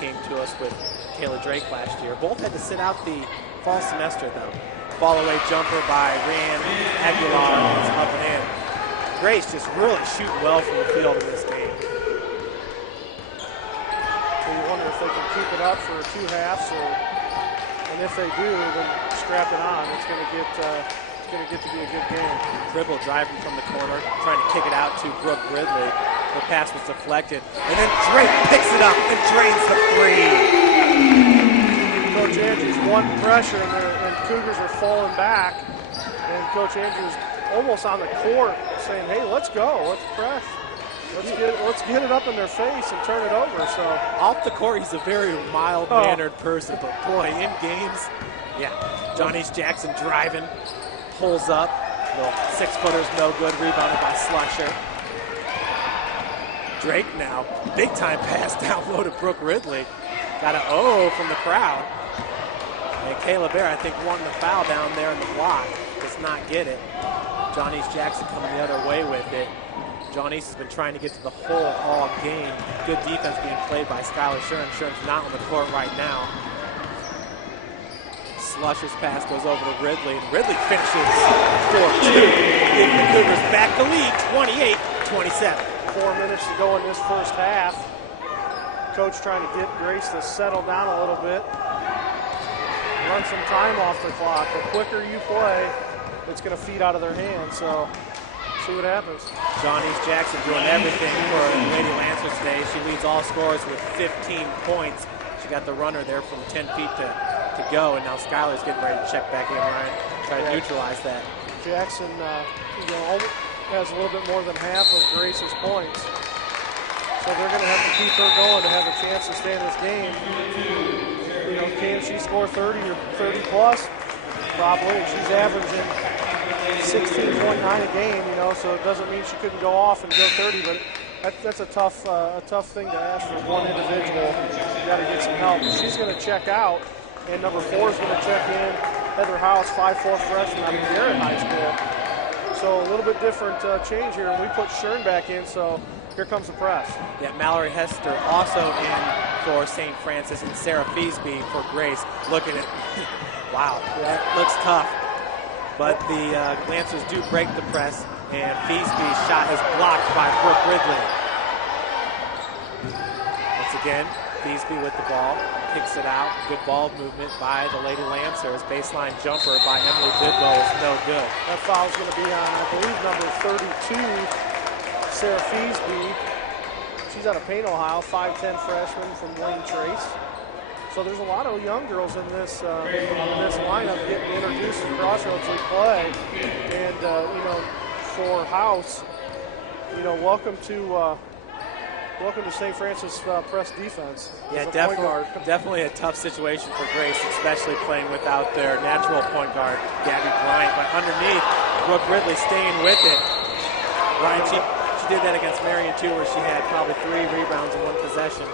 Came to us with Kayla Drake last year. Both had to sit out the fall semester, though. Fall away jumper by Rand Aguilar is up and in. Grace just really shooting well from the field in this game. So you wonder if they can keep it up for 2 halves, and if they do, then strap it on. It's going to get to be a good game. Dribble driving from the corner, trying to kick it out to Brooke Ridley. The pass was deflected, and then Drake picks it up and drains the three. Coach Andrews one pressure, and Cougars are falling back, and Coach Andrews almost on the court saying, "Hey, let's go, let's press." Let's get it up in their face and turn it over. So off the court, he's a very mild-mannered person, but boy, in games, yeah. Johnny's Jackson driving, pulls up, little 6-footer's no good, rebounded by Slusher. Drake now, big-time pass down low to Brooke Ridley. Got an O from the crowd. And Kayla Bear, I think, wanting to foul down there in the block, does not get it. Johnny's Jackson coming the other way with it. John East has been trying to get to the hole all game. Good defense being played by Skylar Shern. Shern's not on the court right now. Slusher's pass goes over to Ridley, and Ridley finishes for 2, giving the Cougars back the lead, 28-27. 4 minutes to go in this first half. Coach trying to get Grace to settle down a little bit. Run some time off the clock. The quicker you play, it's going to feed out of their hands. So see what happens. Johnny's Jackson doing everything for Lady Lancers today. She leads all scorers with 15 points. She got the runner there from 10 feet to go, and now Skylar's getting ready to check back in, Ryan, try to neutralize that. Jackson has a little bit more than half of Grace's points. So they're going to have to keep her going to have a chance to stay in this game. Can she score 30 or 30 plus? Probably. She's averaging 16.9 a game, so it doesn't mean she couldn't go off and go 30, but that's a tough thing to ask for one individual. You got to get some help. She's going to check out, and number 4 is going to check in. Heather House, 5'4" freshman out of Garrett High School. So a little bit different change here, and we put Shern back in, so here comes the press. Yeah, Mallory Hester also in for St. Francis, and Sarah Feesby for Grace. Look at it. Wow, that looks tough. But the Lancers do break the press, and Feesby's shot is blocked by Brooke Ridley. Once again, Feesby with the ball. kicks it out. Good ball movement by the Lady Lancers. Baseline jumper by Emily Bidwell is no good. That foul's going to be on, I believe, number 32, Sarah Feesby. She's out of Payne, Ohio, 5'10" freshman from Wayne Trace. So there's a lot of young girls in this lineup getting introduced to Crossroads League play. And, for House, welcome to St. Francis Press defense. Yeah, as a point guard. definitely a tough situation for Grace, especially playing without their natural point guard, Gabby Bryant. But underneath, Brooke Ridley staying with it. Bryant, she did that against Marion too, where she had probably 3 rebounds in 1 possession.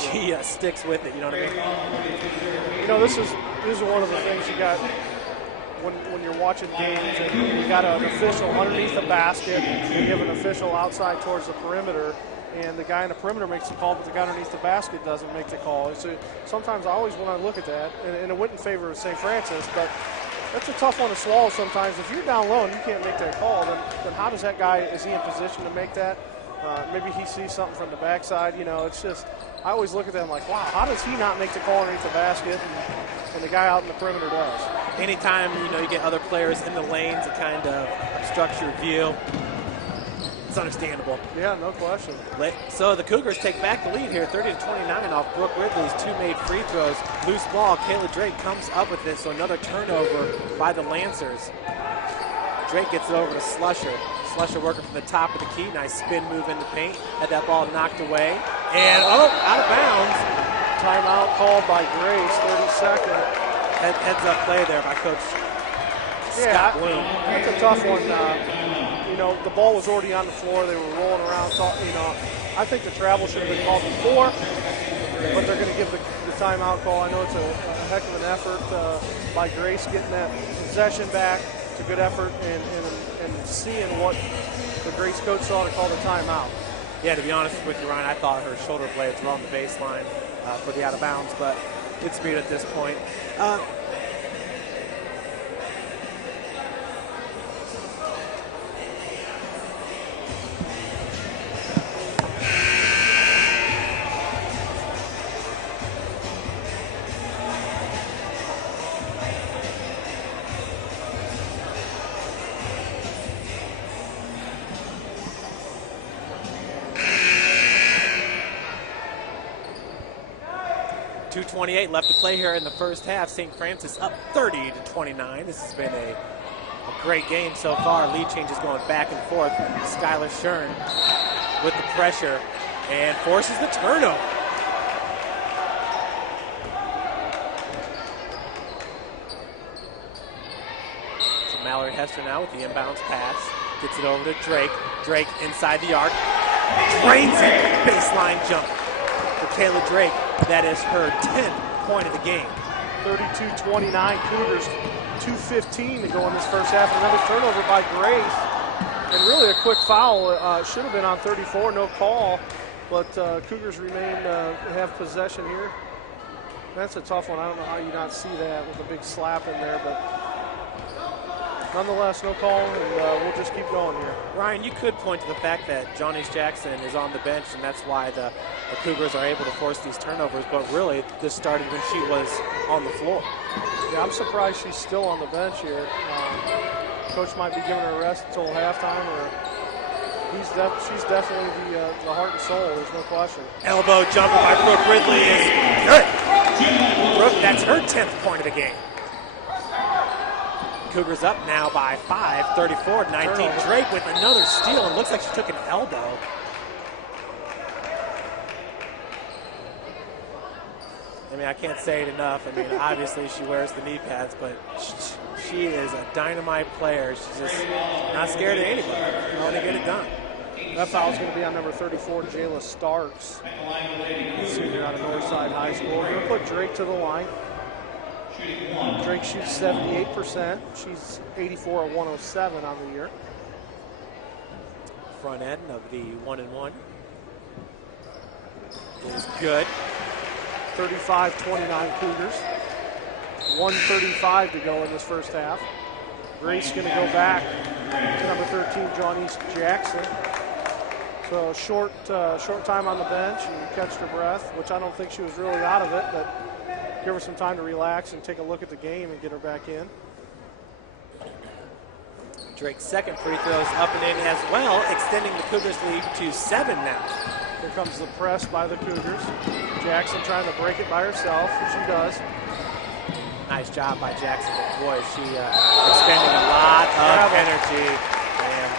She sticks with it, you know what I mean? This is one of the things you got when you're watching games and you got an official underneath the basket and you have an official outside towards the perimeter, and the guy in the perimeter makes the call, but the guy underneath the basket doesn't make the call. So sometimes I always want to look at that, and it went in favor of St. Francis, but that's a tough one to swallow sometimes. If you're down low and you can't make that call, then how does that guy, is he in position to make that? Maybe he sees something from the backside. It's just, I always look at that and I'm like, wow, how does he not make the call underneath the basket and the guy out in the perimeter does? Anytime, you get other players in the lanes, it kind of obstructs your view. It's understandable. Yeah, no question. So the Cougars take back the lead here, 30-29 off Brooke Ridley's 2 made free throws. Loose ball, Kayla Drake comes up with this, so another turnover by the Lancers. Drake gets it over to Slusher. Slusher working from the top of the key. Nice spin move in the paint. Had that ball knocked away. And, out of bounds. Timeout called by Grace, 32nd. Heads up play there by Coach Scott Bloom. That's a tough one. The ball was already on the floor. They were rolling around. I think the travel should have been called before, but they're going to give the timeout call. I know it's a heck of an effort by Grace getting that possession back. It's a good effort and seeing what the Grace coach saw to call the timeout. Yeah, to be honest with you, Ryan, I thought her shoulder blades were on the baseline for the out of bounds, but it's mute at this point. .228 left to play here in the first half. St. Francis up 30-29. This has been a great game so far. Lead changes going back and forth. Skylar Shern with the pressure and forces the turnover. So Mallory Hester now with the inbounds pass. Gets it over to Drake. Drake inside the arc. Drains it. Baseline jump for Kayla Drake. That is her 10th point of the game. 32-29 Cougars, 2:15 to go in this first half. Another turnover by Grace. And really a quick foul. Should have been on 34, no call. But Cougars have possession here. That's a tough one. I don't know how you not see that with a big slap in there, but nonetheless, no call, and we'll just keep going here. Ryan, you could point to the fact that Johnny's Jackson is on the bench, and that's why the Cougars are able to force these turnovers, but really this started when she was on the floor. Yeah, I'm surprised she's still on the bench here. Coach might be giving her a rest until halftime, or she's definitely the heart and soul, there's no question. Elbow jumper by Brooke Ridley is good. Brooke, that's her 10th point of the game. Cougars up now by 5, 34-19. Drake with another steal, and looks like she took an elbow. I mean, I can't say it enough. I mean, obviously she wears the knee pads, but she is a dynamite player. She's just not scared of anybody. Going to get it done. That foul is going to be on number 34, Jayla Starks, senior out of Northside High School. We're going to put Drake to the line. Drake shoots 78%. She's 84 of 107 on the year. Front end of the 1-and-1 is good. 35-29 Cougars. 1:35 to go in this first half. Grace going to go back to number 13, Johnny Jackson. So short time on the bench and catched her breath, which I don't think she was really out of it, but give her some time to relax and take a look at the game and get her back in. Drake's second free throws up and in as well, extending the Cougars lead to 7 now. Here comes the press by the Cougars. Jackson trying to break it by herself, which she does. Nice job by Jackson, but boy, she expending a lot of energy. And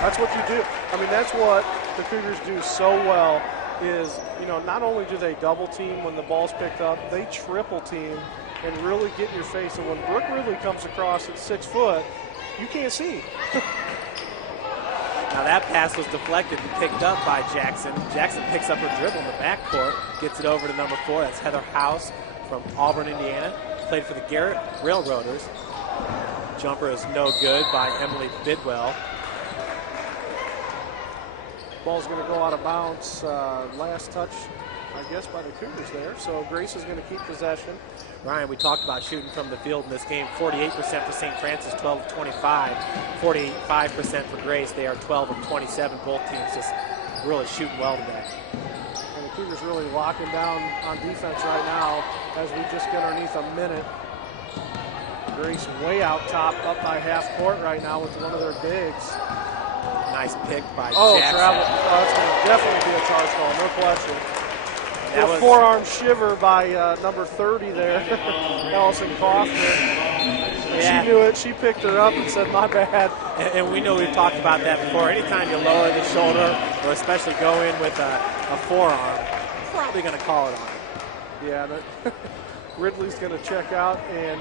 that's what you do. I mean, that's what the Cougars do so well is, you know, not only do they double team when the ball's picked up, they triple team and really get in your face. And when Brooke Ridley comes across at 6 foot, you can't see. Now that pass was deflected and picked up by Jackson. Jackson picks up her dribble in the backcourt, gets it over to number 4. That's Heather House from Auburn, Indiana. Played for the Garrett Railroaders. Jumper is no good by Emily Bidwell. Ball's going to go out of bounds. Last touch, I guess, by the Cougars there. So Grace is going to keep possession. Ryan, we talked about shooting from the field in this game. 48% for St. Francis, 12 of 25. 45% for Grace. They are 12 of 27. Both teams just really shooting well today. And the Cougars really locking down on defense right now as we just get underneath a minute. Grace way out top, up by half court right now with one of their bigs. Nice pick by Jackson. Travel. That's going to definitely be a charge call, no question. That was a forearm shiver by number 30 there, Allison Kaufman. Yeah. She knew it. She picked her up and said, my bad. And we know we've talked about that before. Anytime you lower the shoulder, or especially go in with a forearm, probably going to call it on. Yeah, Ridley's going to check out, and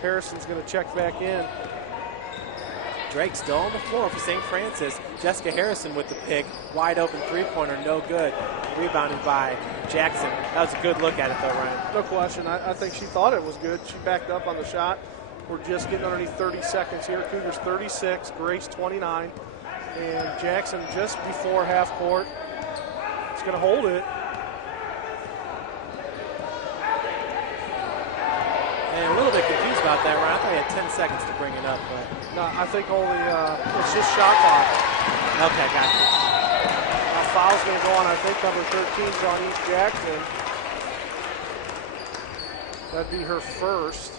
Harrison's going to check back in. Drake still on the floor for St. Francis. Jessica Harrison with the pick. Wide open three-pointer, no good. Rebounded by Jackson. That was a good look at it, though, Ryan. No question. I think she thought it was good. She backed up on the shot. We're just getting underneath 30 seconds here. Cougars 36, Grace 29. And Jackson just before half court. It's going to hold it. And a little bit confused about that, Ryan. I thought he had 10 seconds to bring it up, but... No, I think only it's just shot clock. Okay, got you. Now foul's going to go on, I think, number 13 is on East Jackson. That'd be her first.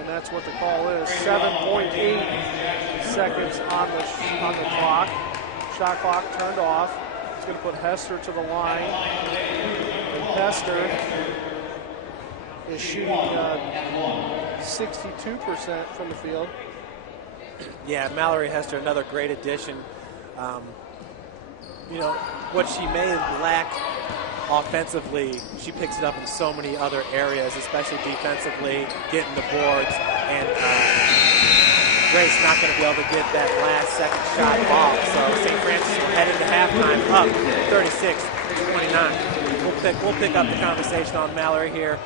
And that's what the call is. 7.8 seconds on the clock. Shot clock turned off. It's going to put Hester to the line. And Hester is shooting 62% from the field. Yeah, Mallory Hester, another great addition. You know, what she may lack offensively, she picks it up in so many other areas, especially defensively, getting the boards. And Grace not going to be able to get that last second shot off. So St. Francis will head into halftime up 36-29. We'll pick up the conversation on Mallory here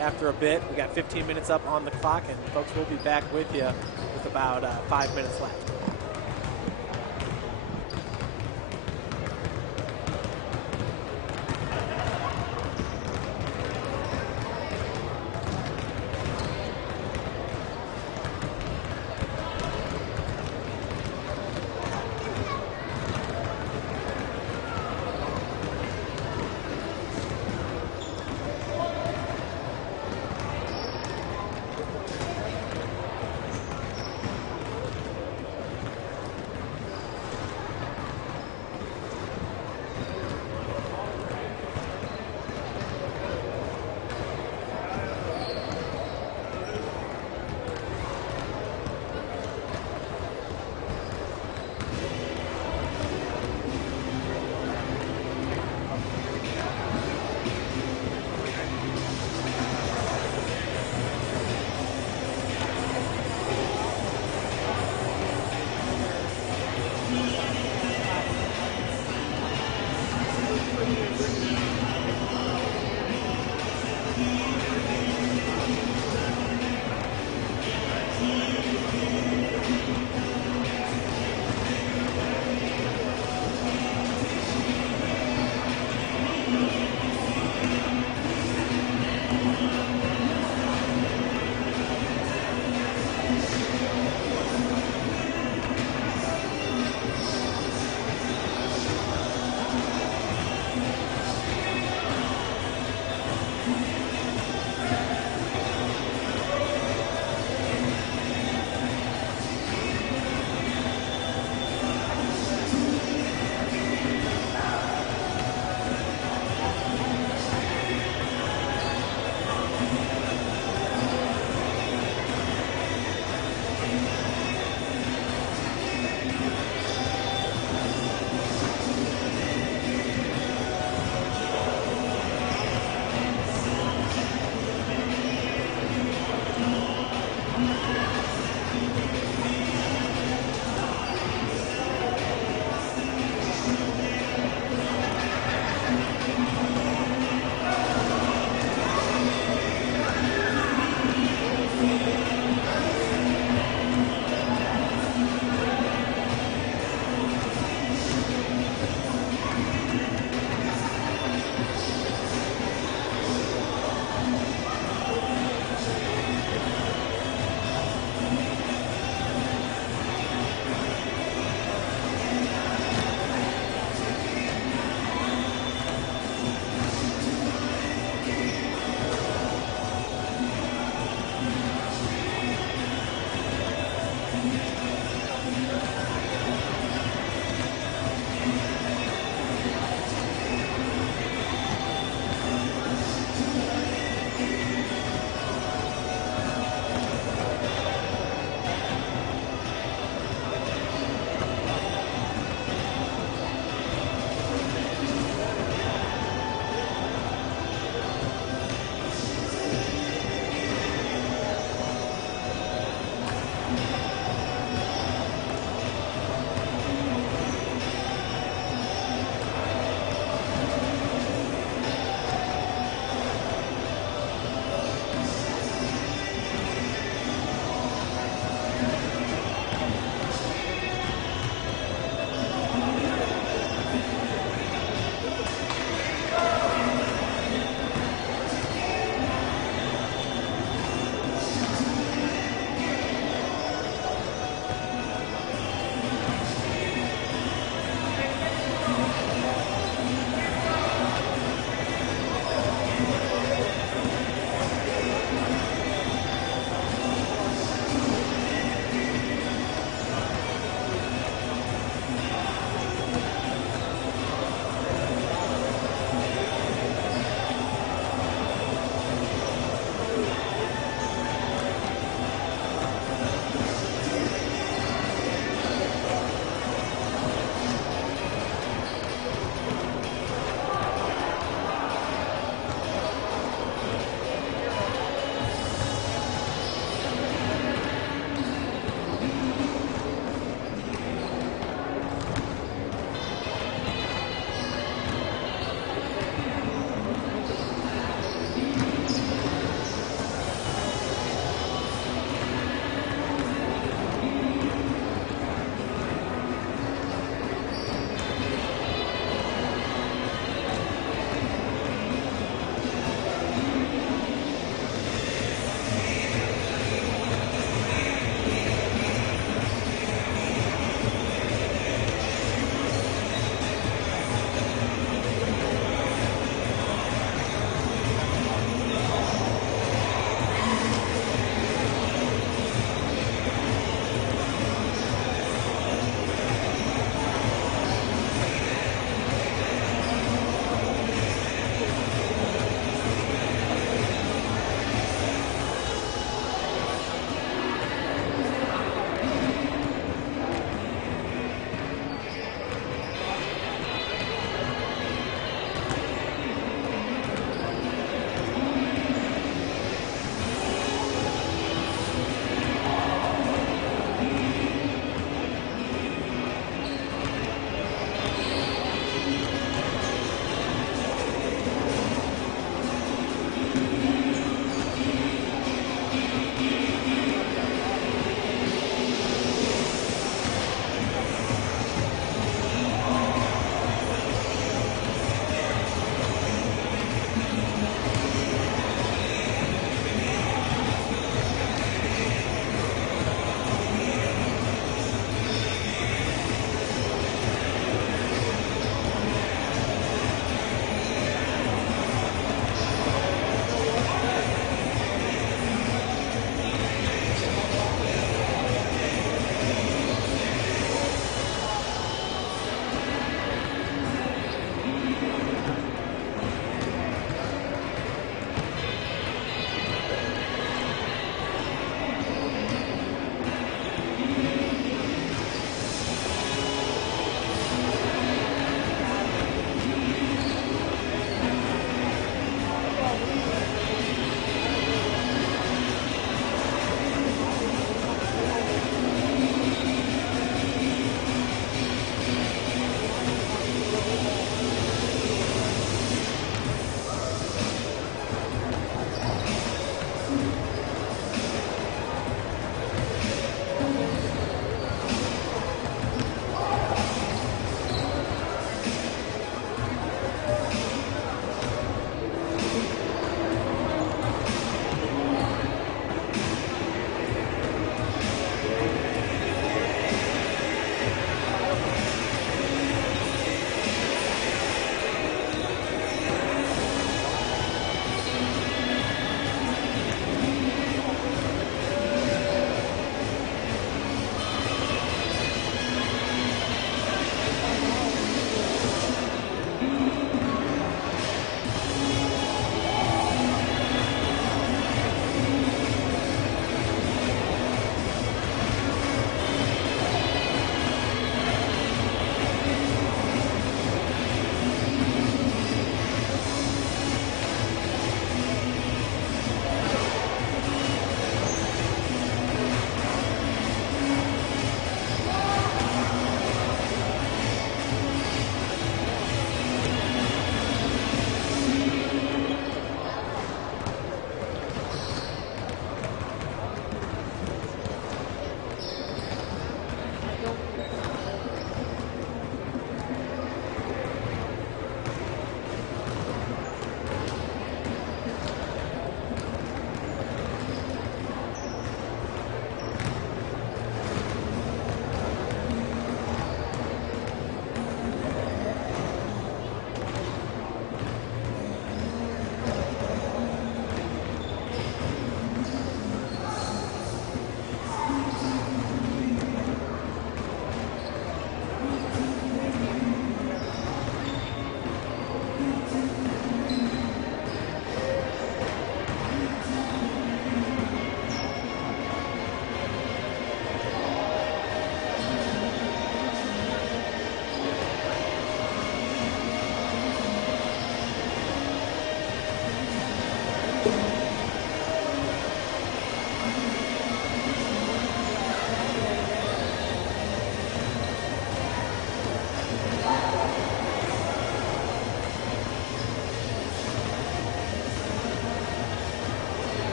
after a bit. We got 15 minutes up on the clock, and folks, we'll be back with you with about 5 minutes left.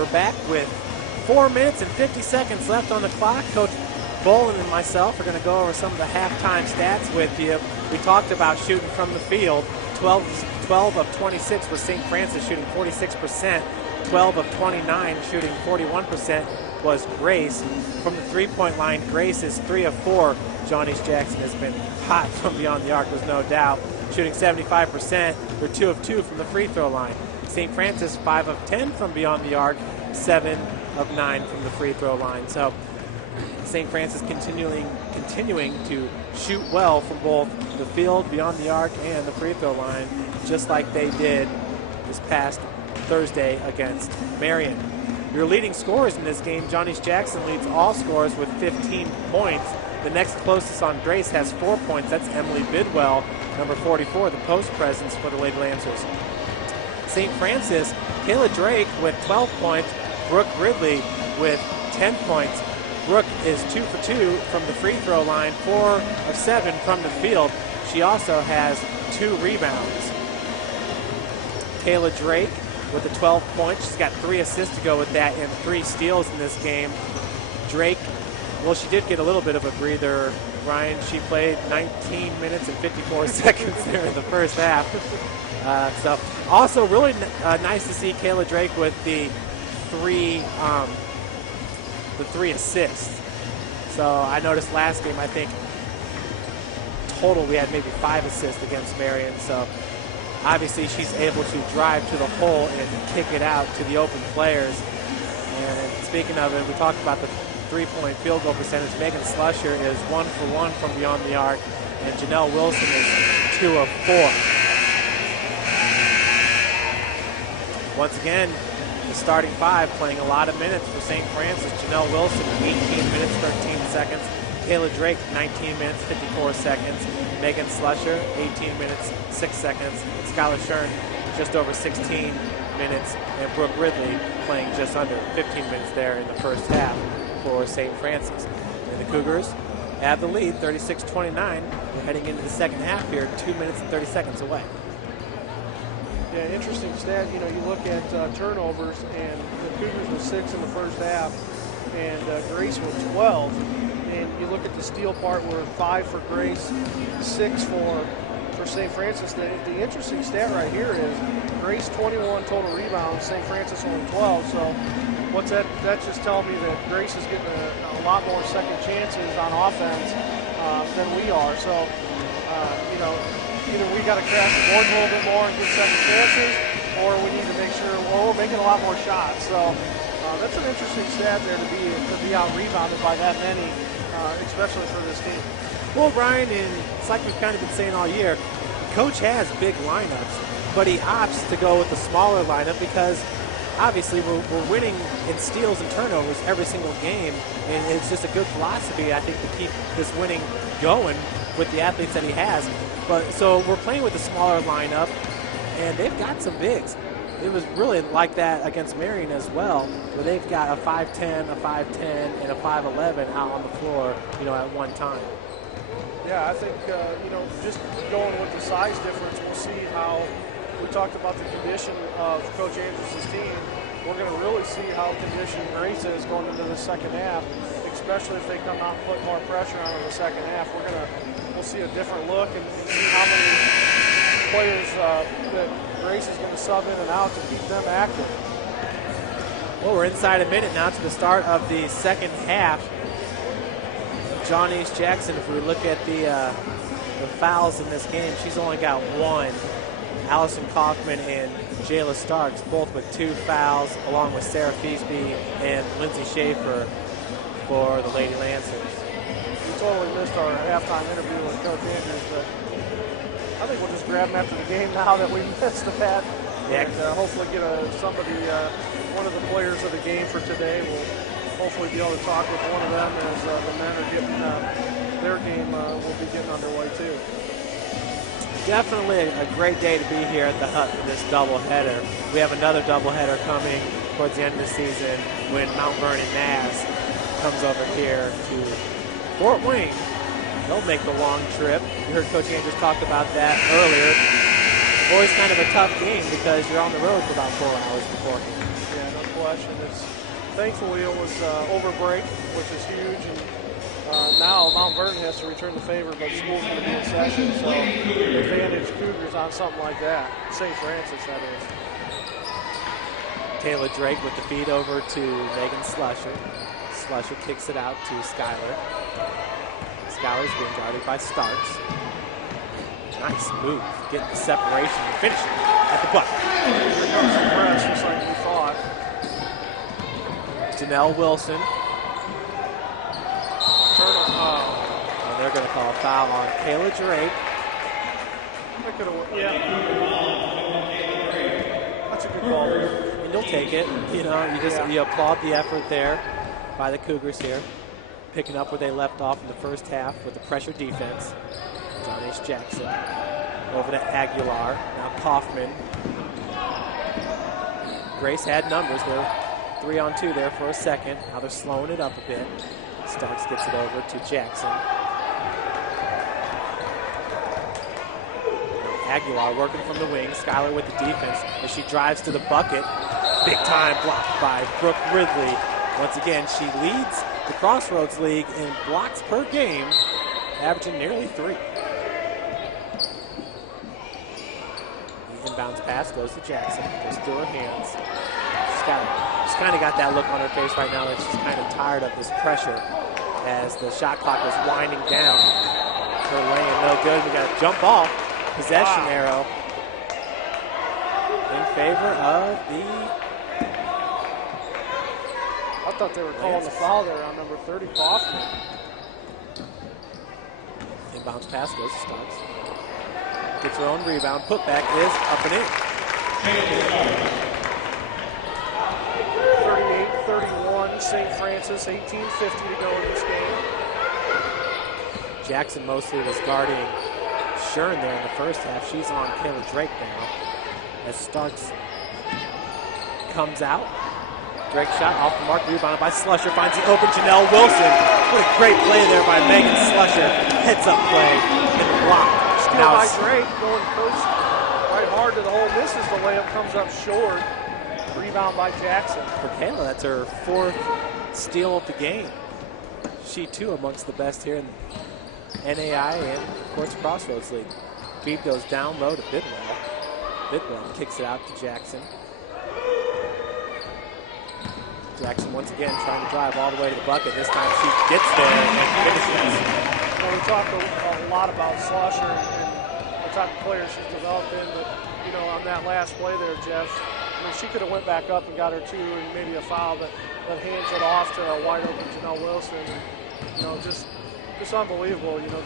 We're back with 4 minutes and 50 seconds left on the clock. Coach Bolin and myself are going to go over some of the halftime stats with you. We talked about shooting from the field. 12 of 26 was St. Francis shooting 46%. 12 of 29 shooting 41% was Grace. From the three-point line, Grace is 3 of 4. John East Jackson has been hot from beyond the arc, there's no doubt. Shooting 75%. They're 2 of 2 from the free throw line. St. Francis 5 of 10 from beyond the arc, 7 of 9 from the free throw line. So St. Francis continuing to shoot well from both the field, beyond the arc, and the free throw line, just like they did this past Thursday against Marion. Your leading scorers in this game, John East Jackson leads all scorers with 15 points. The next closest on Grace has 4 points. That's Emily Bidwell, number 44, the post presence for the Lady Lancers. St. Francis, Kayla Drake with 12 points, Brooke Ridley with 10 points. Brooke is 2 for 2 from the free throw line, 4 of 7 from the field. She also has 2 rebounds. Kayla Drake with the 12 points. She's got 3 assists to go with that and 3 steals in this game. Drake, well, she did get a little bit of a breather, Ryan. She played 19 minutes and 54 seconds there in the first half. So also really nice to see Kayla Drake with the 3 assists. So I noticed last game, I think total we had maybe 5 assists against Marion. So obviously she's able to drive to the hole and kick it out to the open players. And speaking of it, we talked about the 3-point field goal percentage. Megan Slusher is 1 for 1 from beyond the arc, and Janelle Wilson is 2 of 4. Once again, the starting 5 playing a lot of minutes for St. Francis. Janelle Wilson, 18 minutes, 13 seconds. Kayla Drake, 19 minutes, 54 seconds. Megan Slusher, 18 minutes, 6 seconds. Skylar Shern, just over 16 minutes. And Brooke Ridley playing just under 15 minutes there in the first half for St. Francis. And the Cougars have the lead, 36-29. We're heading into the second half here, 2 minutes and 30 seconds away. Yeah, interesting stat. You know, you look at turnovers, and the Cougars were 6 in the first half, and Grace were 12. And you look at the steal part, we're 5 for Grace, 6 for St. Francis. The interesting stat right here is Grace 21 total rebounds, St. Francis only 12. So what's that? That's just telling me that Grace is getting a lot more second chances on offense than we are. So, you know, either we got to crash the boards a little bit more and get second chances, or we need to make sure we're making a lot more shots. So that's an interesting stat there to be out rebounded by that many, especially for this team. Well, Ryan, and it's like we've kind of been saying all year, Coach has big lineups, but he opts to go with the smaller lineup because obviously we're winning in steals and turnovers every single game, and it's just a good philosophy, I think, to keep this winning going with the athletes that he has. But so we're playing with a smaller lineup, and they've got some bigs. It was really like that against Marion as well, where they've got a 5'10", a 5'10", and a 5'11" out on the floor, you know, at one time. Yeah, I think, you know, just going with the size difference, we'll see how we talked about the condition of Coach Andrews' team. We're going to really see how conditioned Grace is going into the second half, especially if they come out and put more pressure on in the second half. We'll see a different look and see how many players that Grace is going to sub in and out to keep them active. Well, we're inside a minute now to the start of the second half. John East Jackson, if we look at the fouls in this game, she's only got 1. Allison Kaufman and Jayla Starks, both with 2 fouls, along with Sarah Feasby and Lindsay Schaefer for the Lady Lancers. We totally missed our halftime interview with Coach Andrews, but I think we'll just grab him after the game now that we missed that. Yeah. And hopefully get somebody, one of the players of the game for today. We'll hopefully be able to talk with one of them as the men are getting their game will be getting underway too. Definitely a great day to be here at the Hut for this doubleheader. We have another doubleheader coming towards the end of the season when Mount Vernon Mass comes over here to Fort Wayne. They'll make the long trip. You heard Coach Andrews talk about that earlier. Always kind of a tough game because you're on the road for about 4 hours beforehand. Yeah, no question. Thankfully it was over break, which is huge, and now Mount Vernon has to return the favor, but school's going to be in session, so advantage Cougars on something like that. St. Francis, that is. Kayla Drake with the feed over to Megan Slusher. Slusher kicks it out to Skylar. Skylar's being guarded by Starks. Nice move, getting the separation and finishing at the bucket. Here comes the press, just like we thought. Janelle Wilson. Turnover. And they're going to call a foul on Kayla Drake. That could have, yeah. That's a good ball. And you'll take it. You know, you applaud the effort there by the Cougars here, picking up where they left off in the first half with the pressure defense. John H. Jackson over to Aguilar. Now Kaufman. Grace had numbers. They're 3-on-2 there for a second. Now they're slowing it up a bit. Starks gets it over to Jackson. Now Aguilar working from the wing. Skylar with the defense as she drives to the bucket. Big time block by Brooke Ridley. Once again, she leads the Crossroads League in blocks per game, averaging nearly 3. The inbounds pass goes to Jackson. Goes through her hands. She's kind of got that look on her face right now that she's kind of tired of this pressure as the shot clock is winding down. Her lane no good. We got a jump ball. Possession arrow in favor of the... I thought they were calling the foul there on number 30, Kaufman. Inbounds pass goes to Starks. Gets her own rebound. Putback is up and in. 38-31, St. Francis, 18:50 to go in this game. Jackson mostly was guarding Shern there in the first half. She's on Kayla Drake now as Starks comes out. Drake shot off the mark, rebounded by Slusher, finds the open Janelle Wilson. What a great play there by Megan Slusher. Heads up play and block. Steal by Drake, going post right hard to the hole. Misses the layup, comes up short. Rebound by Jackson. For Kayla, that's her 4th steal of the game. She too amongst the best here in NAI and of course Crossroads League. Feed goes down low to Bidwell. Bidwell kicks it out to Jackson. Jackson once again trying to drive all the way to the bucket. This time she gets there and finishes. Well, we talked a lot about Slusher and the type of player she's developed in, but you know, on that last play there, Jeff, I mean, she could have went back up and got her 2 and maybe a foul, but hands it off to a wide open Janelle Wilson. And, you know, just unbelievable. You know,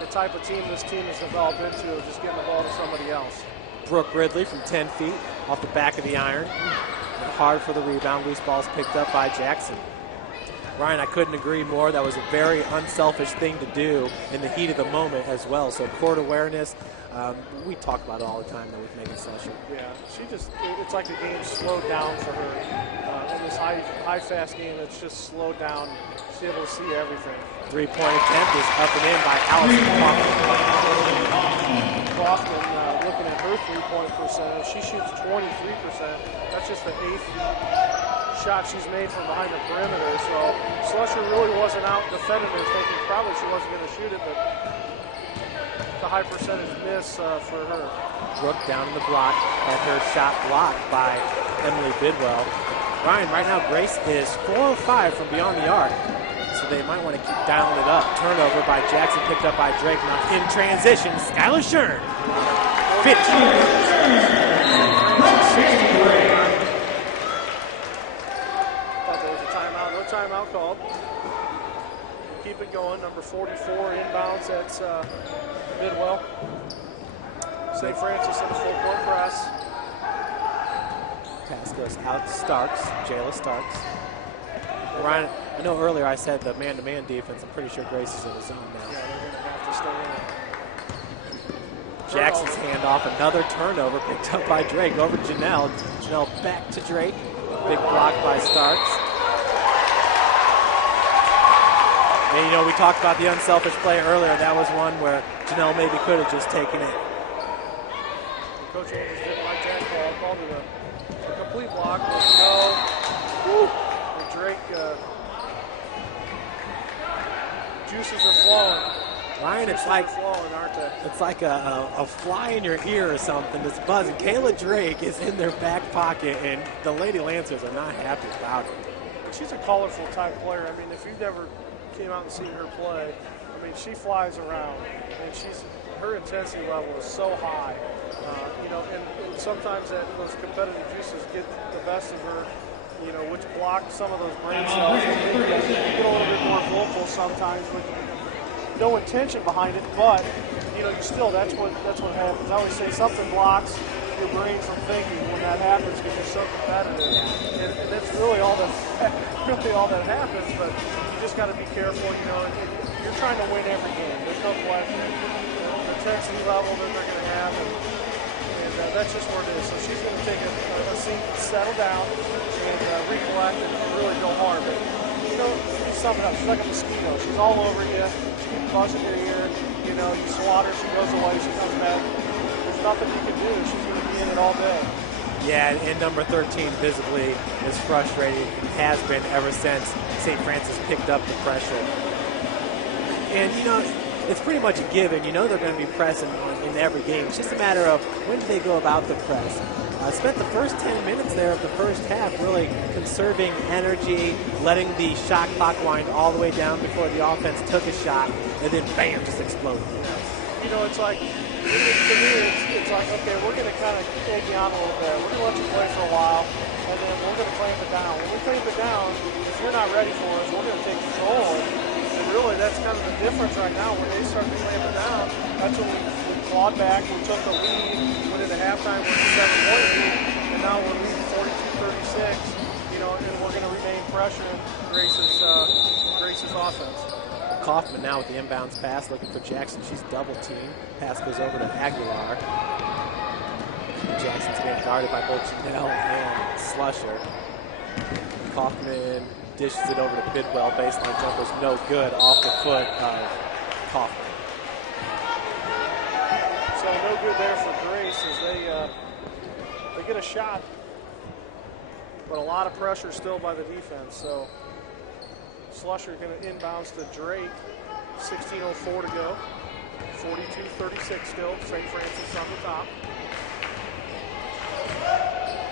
the type of team this team has developed into of just getting the ball to somebody else. Brooke Ridley from 10 feet off the back of the iron. Hard for the rebound. Loose ball's picked up by Jackson. Ryan, I couldn't agree more. That was a very unselfish thing to do in the heat of the moment as well. So court awareness, we talk about it all the time though with Megan Slusher. Yeah, it's like the game slowed down for her. In this high fast game, it's just slowed down. She's able to see everything. 3-point attempt is up and in by Allison Kaufman, looking at her 3-point percentage, she shoots 23%. That's just the 8th shot she's made from behind the perimeter. So Slusher really wasn't out defending her, thinking probably she wasn't going to shoot it, but the high percentage miss for her. Brooke down in the block, had her shot blocked by Emily Bidwell. Ryan, right now Grace is 4 of 5 from beyond the arc. So they might want to keep dialing it up. Turnover by Jackson, picked up by Drake. Now in transition, Skylar Shern. Finish. Thought there was a timeout. No timeout called. Keep it going. Number 44 inbounds. That's Bidwell. St. Francis in the full-court press. Pass goes out to Starks, Jayla Starks. Ryan, I know earlier I said the man-to-man defense. I'm pretty sure Grace is in the zone now. Yeah, they're going to have to stay in. Jackson's handoff, another turnover picked up by Drake over Janelle. Janelle back to Drake. Big block by Starks. And you know, we talked about the unselfish play earlier. That was one where Janelle maybe could have just taken it. Coach Andrews didn't like that call. Called it a complete block with no. Woo, and Drake, juices are flowing. Ryan, it's Juices like are flowing, aren't they? it's like a fly in your ear or something that's buzzing. Kayla Drake is in their back pocket, and the Lady Lancers are not happy about it. She's a colorful type player. I mean, if you've never came out and seen her play, I mean, she flies around, and her intensity level is so high. You know, and sometimes those competitive juices get the best of her, you know, which block some of those brain cells. You get a little bit more vocal sometimes with no intention behind it, but you know, that's what happens. I always say something blocks your brain from thinking when that happens because you're so competitive, and that's really all that happens. But you just got to be careful, you know. And you're trying to win every game. There's no question. The intensity level that they're going to have, and that's just where it is. So she's going to take a seat, settle down, and recollect and really go hard. But you know, you sum it up. She's like a mosquito. She's all over you. She keeps buzzing your ear. You know, you swat her. She goes away. She comes back. There's nothing you can do. She's going to be in it all day. Yeah, and number 13 visibly is frustrated, has been ever since St. Francis picked up the pressure. And, you know, it's pretty much a given. You know they're going to be pressing in every game. It's just a matter of when do they go about the press. Spent the first 10 minutes there of the first half really conserving energy, letting the shot clock wind all the way down before the offense took a shot, and then bam, just exploded. You know, it's like, to me, it's like, okay, we're going to kind of take you on a little bit. We're going to let you play for a while, and then we're going to clamp it down. When we clamp it down, if you're not ready for us, we're going to take control. And really, that's kind of the difference right now. When they start to clamp it down, that's when we clawed back, we took the lead, went into halftime with a 7-point lead, and now we're leading 42-36, you know, and we're going to remain pressuring Grace's offense. Kaufman now with the inbounds pass, looking for Jackson. She's double teamed. Pass goes over to Aguilar. Jackson's being guarded by both Janelle and Slusher. Kaufman dishes it over to Bidwell. Baseline jumper's no good off the foot of Kaufman. So no good there for Grace as they get a shot, but a lot of pressure still by the defense. So Slusher going to inbounds to Drake. 16:04 to go. 42-36 still. St. Francis on the top.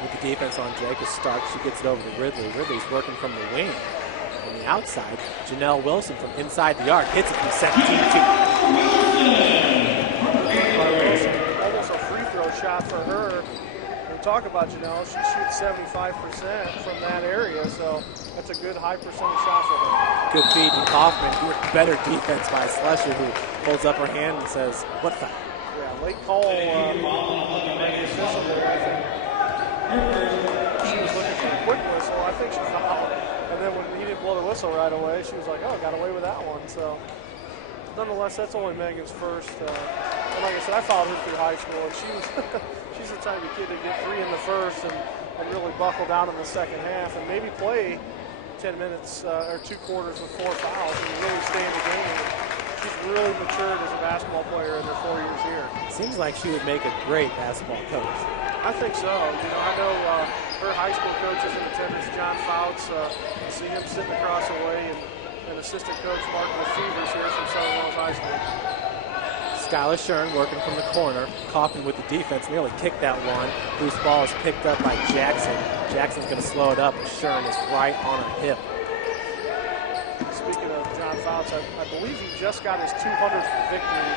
With the defense on Drake is Stark. She gets it over to Ridley. Ridley's working from the wing. On the outside, Janelle Wilson from inside the arc hits it from 17-2. Almost a free throw shot for her. We talk about Janelle. She shoots 75% from that area, so that's a good high percentage shot for her. Good feed to Kaufman. Better defense by Slusher, who holds up her hand and says, "What the?" Yeah, late call. She was looking for a quick whistle. I think she fouled. And then when he didn't blow the whistle right away, she was like, "Oh, got away with that one." So, nonetheless, that's only Megan's first. And like I said, I followed her through high school, and she's the type of kid to get 3 in the first and really buckle down in the second half and maybe play 10 minutes or 2 quarters with 4 fouls and really stay in the game. She's really matured as a basketball player in her 4 years here. Seems like she would make a great basketball coach. I think so. You know, I know her high school coach is in attendance, John Fouts. See him sitting across the way, and assistant coach Mark Lefevre's here from Southern Wells High School. Skylar Shern working from the corner. Kaufman with the defense nearly kicked that one. Loose ball is picked up by Jackson. Jackson's going to slow it up, but Shern is right on her hip. Speaking of John Fouts, I believe he just got his 200th victory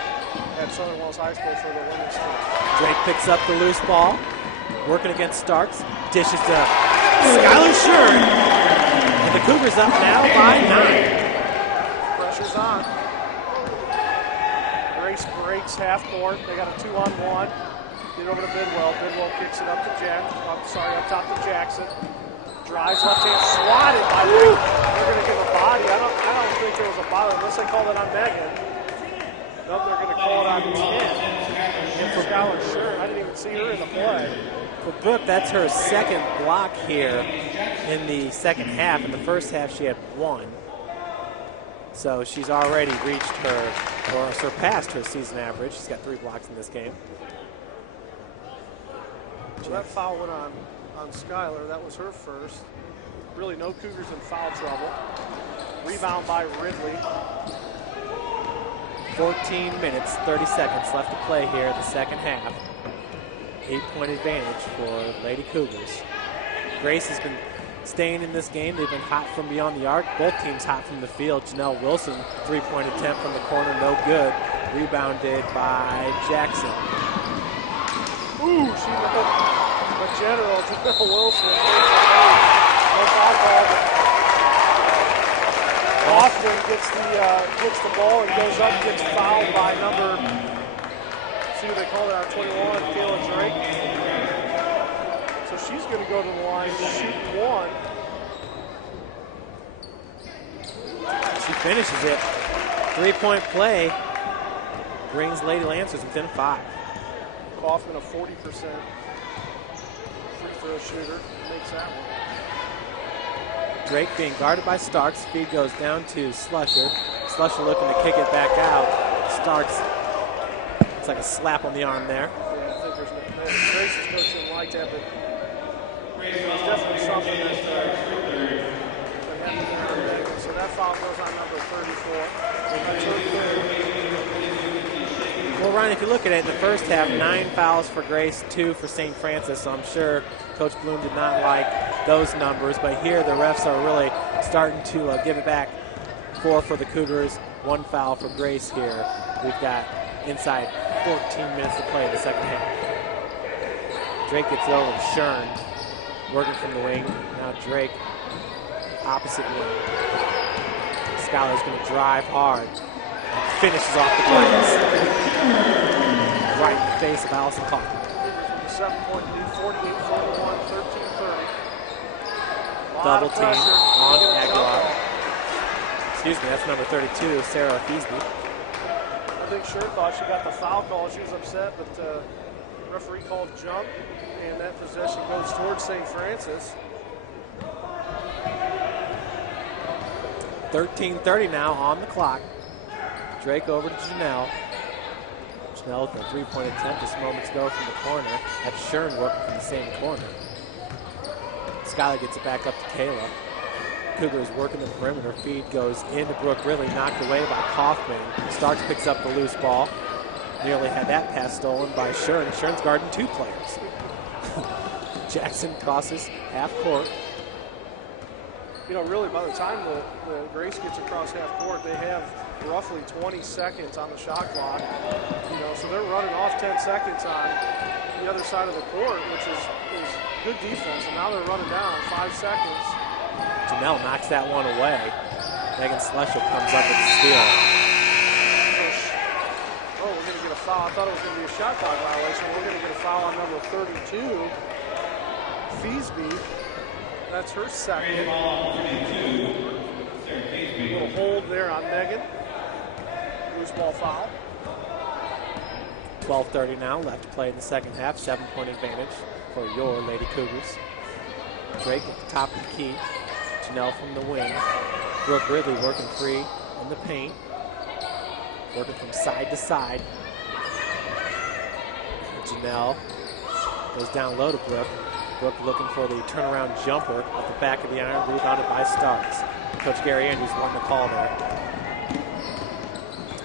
at Southern Wells High School for the women's team. Drake picks up the loose ball. Working against Starks. Dishes to Skylar Shern. And the Cougars up now by 9. Pressure's on. Grace breaks half court. They got a 2-on-1. Get over to Bidwell. Bidwell kicks it up to up top to Jackson. Drives left hand, swatted by Drake. They're going to give a body. I don't think there was a body unless they called it on Megan. Nope, they're going to call it on 10. And for Skylar Shern, I didn't even see her in the play. For Brooke, that's her second block here in the second half. In the first half, she had 1. So she's already reached her, or surpassed her season average. She's got 3 blocks in this game. So that foul went on on Skylar. That was her first. Really no Cougars in foul trouble. Rebound by Ridley. 14 minutes, 30 seconds left to play here in the second half. 8-point advantage for Lady Cougars. Grace has been staying in this game. They've been hot from beyond the arc. Both teams hot from the field. Janelle Wilson, three-point attempt from the corner, no good. Rebounded by Jackson. Ooh, she the general, Janelle Wilson. No foul call. Hoffman gets the ball and goes up, gets fouled by number, see what they call it out, 21, Kayla Drake. So she's going to go to the line to shoot one. She finishes it. Three-point play brings Lady Lancers within 5. Kaufman, a 40% free throw shooter, makes that one. Drake being guarded by Starks. Feed goes down to Slusher. Slusher looking to kick it back out. Starks, it's like a slap on the arm there. Yeah, I think Grace is coaching like that, but it's definitely something that they have to do. So that foul goes on number 34. Well, Ryan, if you look at it, in the first half, 9 fouls for Grace, 2 for St. Francis. So I'm sure Coach Bloom did not like those numbers, but here the refs are really starting to give it back. 4 for the Cougars, 1 foul for Grace here. We've got inside 14 minutes to play in the second half. Drake gets it over to Shern, working from the wing. Now Drake, opposite wing. Skylar's going to drive hard and finishes off the glass. Right in the face of Allison Kaufman. 7-point lead, 48-41, 13-30. Double team on Aguilar. Excuse me, that's number 32, Sarah Feasby. I think Shern thought she got the foul call. She was upset, but the referee called jump, and that possession goes towards St. Francis. 13:30 now on the clock. Drake over to Janelle. Janelle with a three-point attempt just moments ago from the corner. That's Shern working from the same corner. Skylar gets it back up to Kayla. Cougars working the perimeter. Feed goes into Brooke Ridley, knocked away by Kaufman. Starks picks up the loose ball. Nearly had that pass stolen by Shern. Shern's guarding 2 players. Jackson crosses half court. You know, really, by the time the Grace gets across half court, they have roughly 20 seconds on the shot clock. You know, so they're running off 10 seconds on the other side of the court, which is good defense. And now they're running down 5 seconds. Janelle knocks that one away. Megan Slusher comes up with the steal. Oh, we're going to get a foul. I thought it was going to be a shot clock violation. We're going to get a foul on number 32, Feasby. That's her second. A little hold there on Megan. Loose ball foul. 12:30 now left to play in the second half. 7-point advantage for your Lady Cougars. Drake at the top of the key. Janelle from the wing. Brooke Ridley working free in the paint. Working from side to side. Janelle goes down low to Brooke. Brooke looking for the turnaround jumper at the back of the iron, rebounded by Starks. Coach Gary Andrews wanting to call there.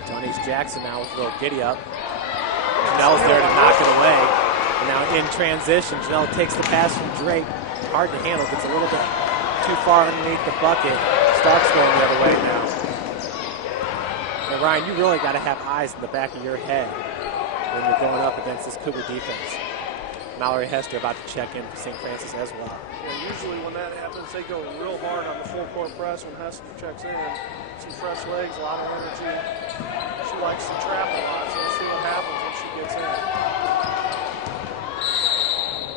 Johnny's Jackson now with a little giddy up. Janelle's there to knock it away. And now in transition, Janelle takes the pass from Drake. Hard to handle, gets a little bit too far underneath the bucket. Starks going the other way now. And Ryan, you really got to have eyes in the back of your head when you're going up against this Cougar defense. Mallory Hester about to check in for St. Francis as well. Yeah, usually when that happens, they go real hard on the full court press when Hester checks in. Some fresh legs, a lot of energy. She likes to trap a lot, so we'll see what happens when she gets in.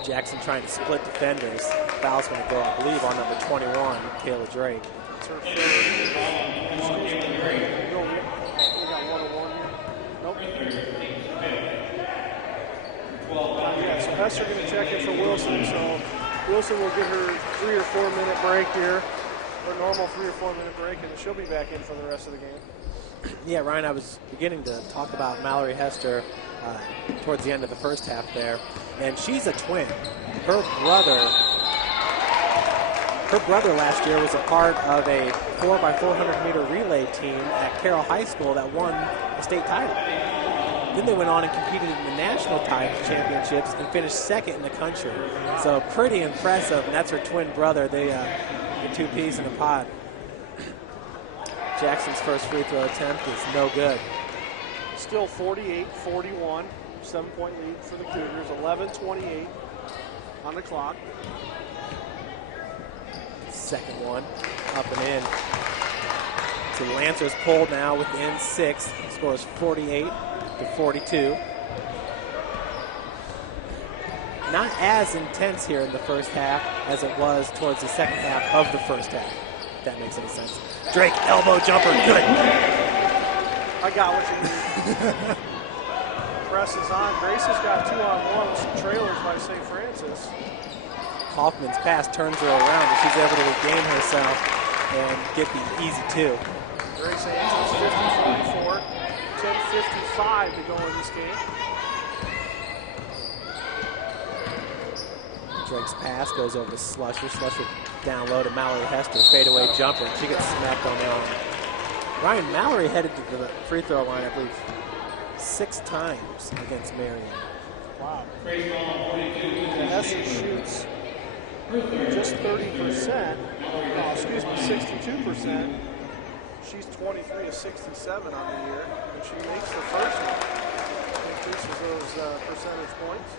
Jackson trying to split defenders. Foul's going to go, I believe, on number 21, Kayla Drake. It's her third. We got 1-on-1 here. Nope. Yeah, so Hester going to check in for Wilson. So Wilson will get her 3 or 4 minute break here. Her normal 3 or 4 minute break, and she'll be back in for the rest of the game. Yeah, Ryan, I was beginning to talk about Mallory Hester towards the end of the first half there, and she's a twin. Her brother Her brother last year was a part of a 4x400 meter relay team at Carroll High School that won a state title. Then they went on and competed in the national title championships and finished second in the country. So pretty impressive, and that's her twin brother. They the two peas in a pod. Jackson's first free throw attempt is no good. Still 48-41, 7-point lead for the Cougars, 11:28 on the clock. Second one, up and in. So Lancers pulled now within 6, scores 48-42. Not as intense here in the first half as it was towards the second half of the first half, if that makes any sense. Drake, elbow jumper, good. I got what you need. Press is on. Grace has got 2-on-1 with some trailers by St. Francis. Hoffman's pass turns her around, and she's able to regain herself and get the easy 2. Grace Angels 50-44, 10:55 to go in this game. Drake's pass goes over to Slusher. Slusher down low to Mallory Hester. Fadeaway jumper. She gets smacked on the arm. Ryan Mallory headed to the free throw line, I believe, 6 times against Marion. Wow. Hester shoots just 30%. No, excuse me, 62%. She's 23 of 67 on the year, and she makes the first one. Increases those percentage points.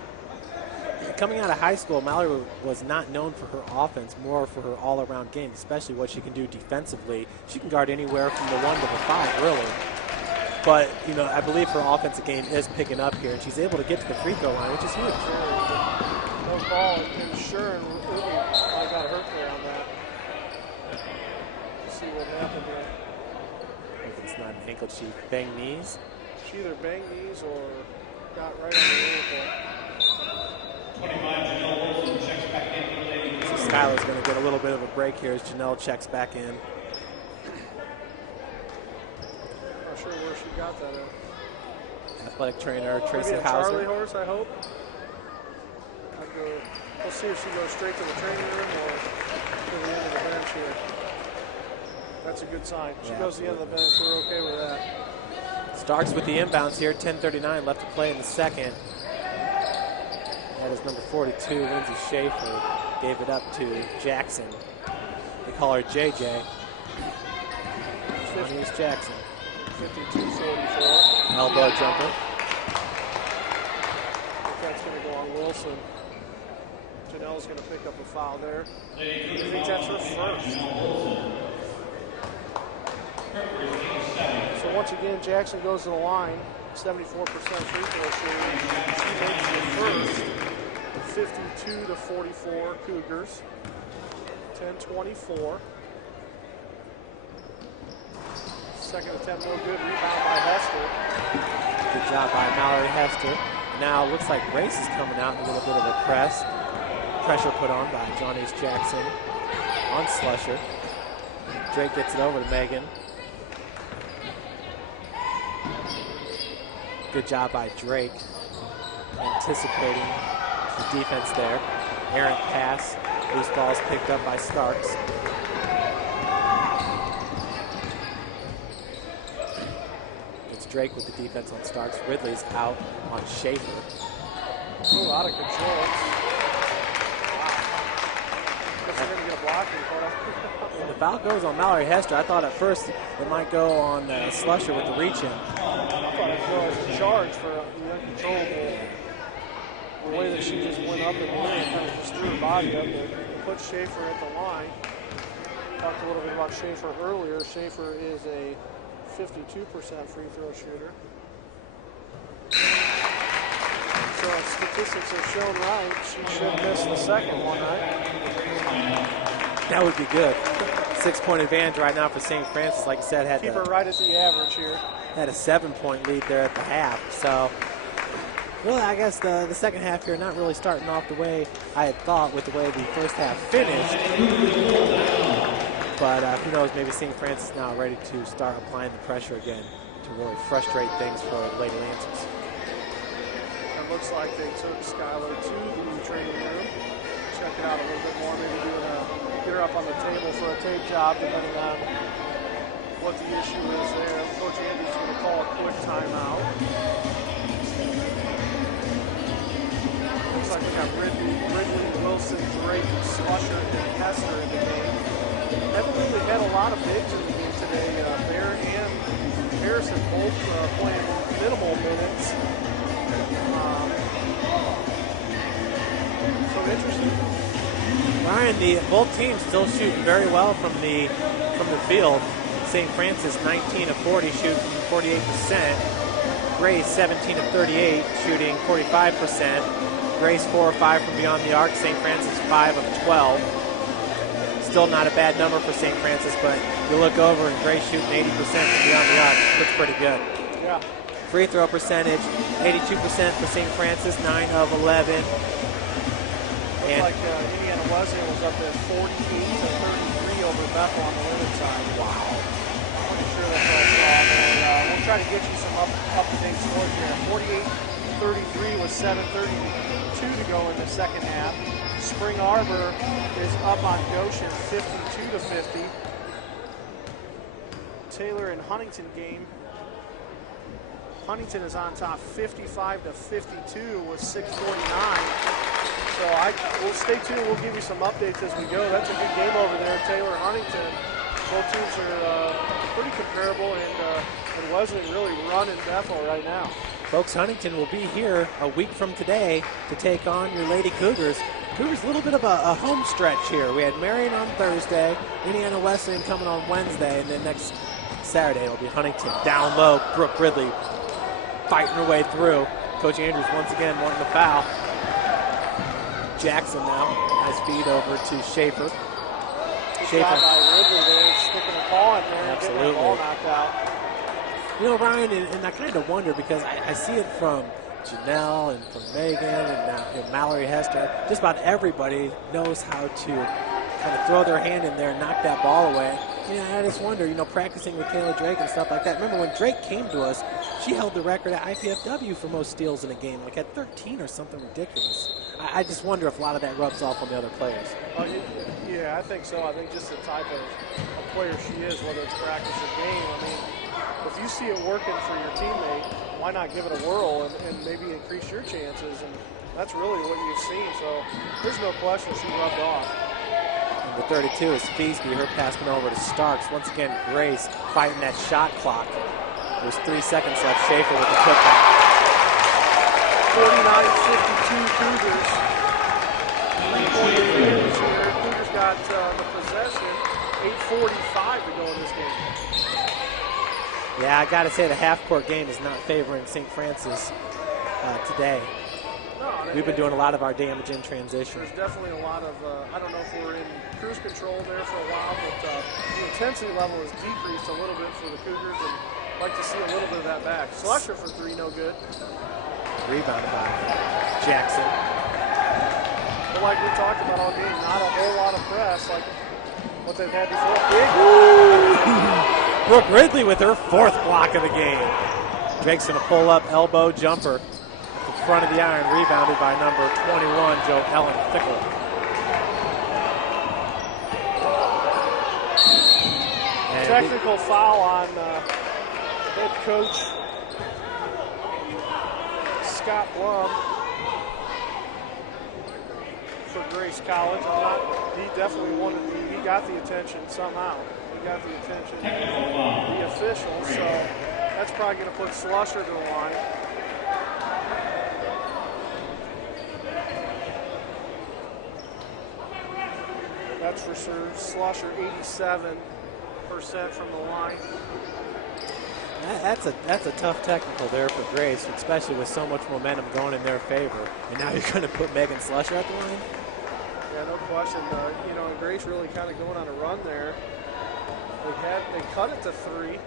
Coming out of high school, Mallory was not known for her offense, more for her all-around game, especially what she can do defensively. She can guard anywhere from the 1 to the 5, really. But, you know, I believe her offensive game is picking up here, and she's able to get to the free throw line, which is huge. No ball, and Sure really I got hurt there on that. Let's see what happened there. If it's not an ankle, she banged knees. She either banged knees or got right on the ankle. 25, Janelle Wilson checks back in for Lady. So Skylar's going to get a little bit of a break here as Janelle checks back in. Not sure where she got that at. Athletic trainer Tracy Maybe a Hauser. Charlie horse, I hope. We'll see if she goes straight to the training room or to the end of the bench here. That's a good sign. She goes to the end of the bench. We're okay with that. Starks with the inbounds here. 10:39 left to play in the second. That is number 42, Lindsay Schaefer. Gave it up to Jackson. They call her JJ. Here's Jackson. 52-44. Elbow jumper. That's going to go on Wilson. Janelle's going to pick up a foul there. I think that's her first. So once again, Jackson goes to the line. 74% free throw shooting. She makes the first. 52-44 Cougars. 10:24. Second attempt, no good. Rebound by Hester. Good job by Mallory Hester. Now it looks like Grace is coming out in a little bit of a press. Pressure put on by John Ace Jackson on Slusher. Drake gets it over to Megan. Good job by Drake, anticipating the defense there. Errant pass, loose balls picked up by Starks. It's Drake with the defense on Starks. Ridley's out on Schaefer. Ooh, out of control. Guess they're going to get a block and call. The foul goes on Mallory Hester. I thought at first it might go on Slusher with the reach-in. I thought it was a charge for the uncontrollable. The way that she just went up and in and kind of just threw her body up and put Schaefer at the line. Talked a little bit about Schaefer earlier. Schaefer is a 52% free throw shooter. So if statistics are shown right, she should miss the second one, right? That would be good. 6-point advantage right now for St. Francis. Like I said, had Keep her right at the average here. had a 7-point lead there at the half. So, really, I guess the second half here not really starting off the way I had thought with the way the first half finished. But who knows, maybe St. Francis now ready to start applying the pressure again to really frustrate things for Lady Lancers. It looks like they took Skylar to the training room. check it out a little bit more, maybe get her up on the table for a tape job, depending on what the issue is there. Coach Andy's going to call a quick timeout. Looks like we got Ridley, Wilson, Drake, Slusher, and Hester in the game. Haven't really had a lot of bigs in the game today. Bear and Harrison both playing minimal minutes. So interesting. Ryan, both teams still shooting very well from the field. St. Francis 19 of 40 shooting 48%. Grace 17 of 38 shooting 45%. Grace 4 of 5 from beyond the arc. St. Francis 5 of 12. Still not a bad number for St. Francis, but you look over and Grace shooting 80% from beyond the arc. Looks pretty good. Yeah. Free throw percentage 82% for St. Francis, 9 of 11. Looks like Indiana Wesleyan was up at 48 to 33 over Bethel on the women's side. Wow. I'm pretty sure that's what I saw. And we'll try to get you some up-to-date scores here. 48-33 with 7:32 to go in the second half. Spring Arbor is up on Goshen 52 to 50. Taylor and Huntington game. Huntington is on top 55 to 52 with 6:49. So we'll stay tuned. We'll give you some updates as we go. That's a good game over there. Taylor and Huntington. Both teams are pretty comparable, and Wesleyan really running Bethel right now. Folks, Huntington will be here a week from today to take on your Lady Cougars. Cougars a little bit of a home stretch here. We had Marion on Thursday, Indiana Wesleyan coming on Wednesday, and then next Saturday it'll be Huntington. Down low, Brooke Ridley fighting her way through. Coach Andrews once again wanting the foul. Jackson now has feed over to Schaefer. Shot by Ridley there, sticking a paw in there and getting that ball knocked out. You know, Ryan, and I kind of wonder because I see it from Janelle and from Megan and now Mallory Hester. Just about everybody knows how to kind of throw their hand in there and knock that ball away. Yeah, I just wonder, practicing with Kayla Drake and stuff like that. Remember when Drake came to us, she held the record at IPFW for most steals in a game, like at 13 or something ridiculous. I just wonder if a lot of that rubs off on the other players. Yeah, I think so. I think just the type of player she is, whether it's practice or game. I mean, if you see it working for your teammate, why not give it a whirl and maybe increase your chances? And that's really what you've seen. So there's no question she rubbed off. Number 32 is Feasby. Her pass went over to Starks. Once again, Grace fighting that shot clock. There's 3 seconds left. Schaefer with the putback. 49-52 Cougars. 3:43 here. Cougars got the possession. 8:45 to go in this game. Yeah, I got to say the half-court game is not favoring St. Francis today. No, we've been doing a lot of our damage in transition. There's definitely a lot of, I don't know if we're in cruise control there for a while, but the intensity level has decreased a little bit for the Cougars, and I'd like to see a little bit of that back. Slusher for 3, no good. Rebounded by Jackson. But like we talked about all game, not a whole lot of press like what they've had before. Big. Brooke Ridley with her 4th block of the game. Drake's going to pull up elbow jumper at the front of the iron, rebounded by number 21, Joe Ellen Fickle. Technical foul on head coach Scott Blum for Grace College. He definitely he got the attention somehow. He got the attention of the officials, so that's probably going to put Slusher to the line. That's for sure. Slusher 87% from the line. That's a tough technical there for Grace, especially with so much momentum going in their favor. And now you're going to put Megan Slusher at the line? Yeah, no question. And Grace really kind of going on a run there. They cut it to 3.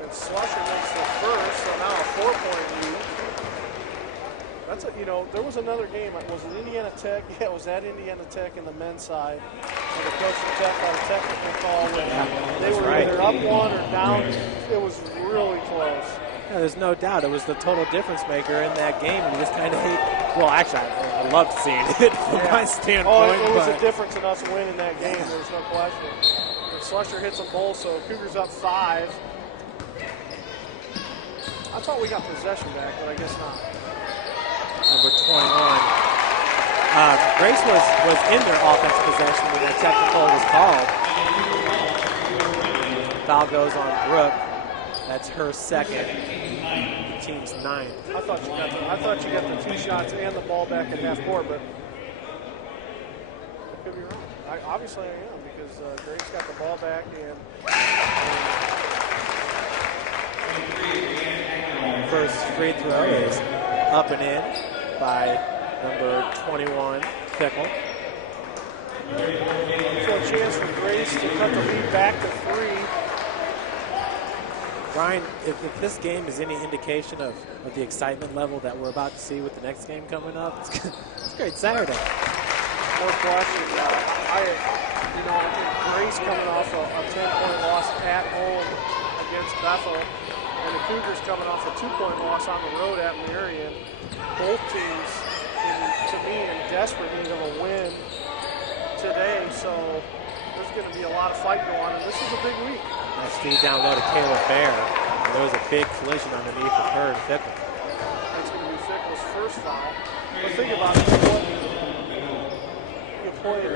And Slusher makes the first, so now a 4-point lead. That's there was another game. Was it Indiana Tech? Yeah, it was at Indiana Tech in the men's side. And the coach of Tech got a technical call when they were either up 1 or down. It was really close. Yeah, there's no doubt it was the total difference maker in that game. You just kind of hate. Well, actually, I loved seeing it from my standpoint. Oh, it was but a difference in us winning that game. There's no question. And Slusher hits them both, so Cougars up 5. I thought we got possession back, but I guess not. Number 21. Grace was in their offensive possession when that technical was called. Foul goes on Brooke. That's her second. Team's 9th. I thought you got the 2 shots and the ball back at half court, but I could be wrong. Obviously I am, because Grace got the ball back and First free throw is up and in by number 21, Fickle. so a chance for Grace to cut the lead back to 3. Brian, if this game is any indication of the excitement level that we're about to see with the next game coming up, it's a great Saturday. No question. I think Grace coming off a 10-point loss at home against Bethel, and the Cougars coming off a 2-point loss on the road at Marion. Both teams, to me, in desperate need of a win today. So there's going to be a lot of fight going on, and this is a big week. Nice feed down low to Kayla Bear. And there was a big collision underneath with her and Fickle. That's going to be Fickle's first foul. But think about it. You played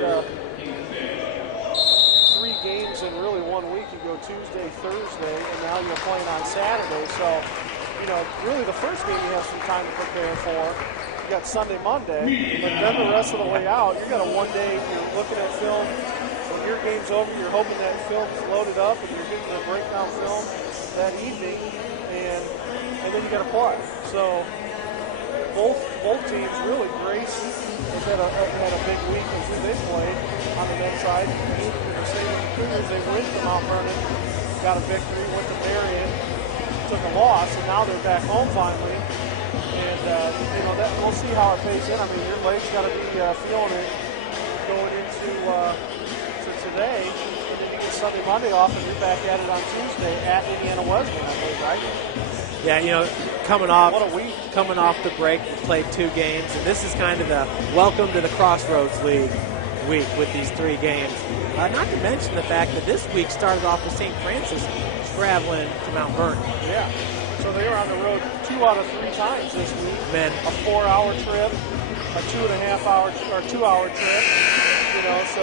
3 games in really 1 week. You go Tuesday, Thursday, and now you're playing on Saturday. So, really the first game you have some time to prepare for. You got Sunday, Monday, but then the rest of the way out, you got a 1 day, you're looking at film. When your game's over, you're hoping that film's loaded up and you're getting the breakdown film that evening, and then you got to play. So both teams really, Grace has had a big week as they played on the men's side. The same with the Cougars, they went to Mount Vernon, got a victory, went to Marion, took a loss, and now they're back home finally. And that we'll see how it plays in. I mean, your legs got to be feeling it going into today, and then you get Sunday, Monday off, and you're back at it on Tuesday at Indiana Wesleyan, I believe, right? Yeah, coming off the break, we played 2 games, and this is kind of the welcome to the Crossroads League week with these 3 games. Not to mention the fact that this week started off with St. Francis traveling to Mount Vernon. Yeah. So they were on the road 2 out of 3 times this week. Men. A 4-hour trip, a 2.5-hour or 2-hour trip. So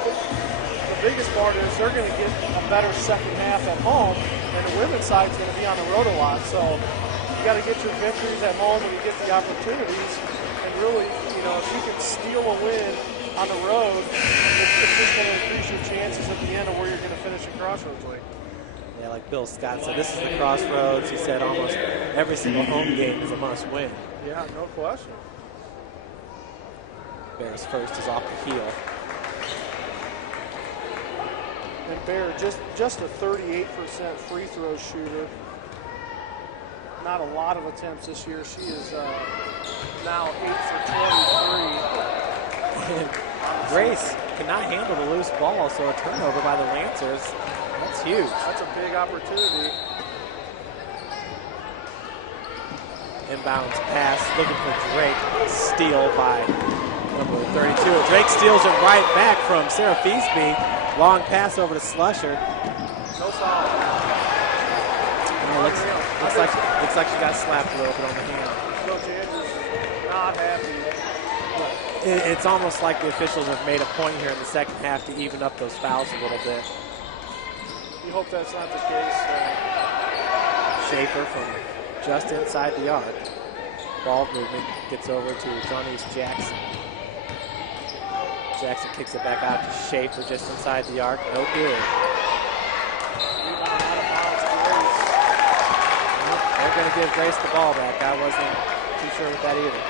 the biggest part is they're going to get a better second half at home, and the women's side's going to be on the road a lot. So you got to get your victories at home when you get the opportunities. And really, if you can steal a win on the road, it's just going to increase your chances at the end of where you're going to finish a Crossroads League. Yeah, like Bill Scott said, this is the Crossroads. He said almost every single home game is a must-win. Yeah, no question. Bears first is off the heel. And Bear, just a 38% free throw shooter. Not a lot of attempts this year. She is now 8 for 23. And Grace cannot handle the loose ball, so a turnover by the Lancers. That's huge. That's a big opportunity. Inbounds pass, looking for Drake. Steal by number 32. Drake steals it right back from Sarah Feasby. Long pass over to Slusher. No foul. Looks like she got slapped a little bit on the hand. Coach Andrews is not happy. It's almost like the officials have made a point here in the second half to even up those fouls a little bit. You hope that's not the case. Schaefer from just inside the arc. Ball movement gets over to Johnny's Jackson. Jackson kicks it back out to Schaefer just inside the arc. No good. They're going to give Grace the ball back. I wasn't too sure with that either.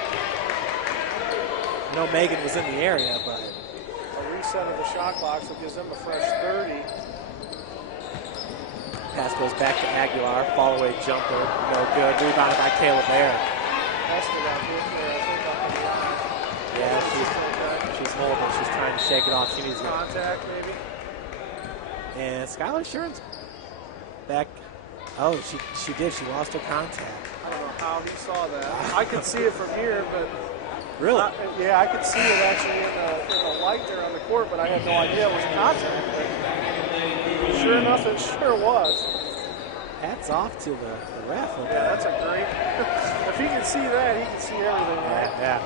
I know Megan was in the area, but A reset of the shot clock, so gives them a fresh 30. pass goes back to Aguilar. Fall away jumper. No good. Rebounded by Kayla Bear. Esther got hit there, I think, on the line. Yeah, she's holding. She's trying to shake it off. She needs to. Contact, maybe. And Skylar Sherns back Oh, she did. She lost her contact. I don't know how he saw that. I could see it from here, but Really? yeah, I could see it actually in the light there on the court, but I had no idea it was contact. But sure enough, it sure was. Hats off to the ref. Yeah, that's a great. If he can see that, he can see everything, right? Yeah.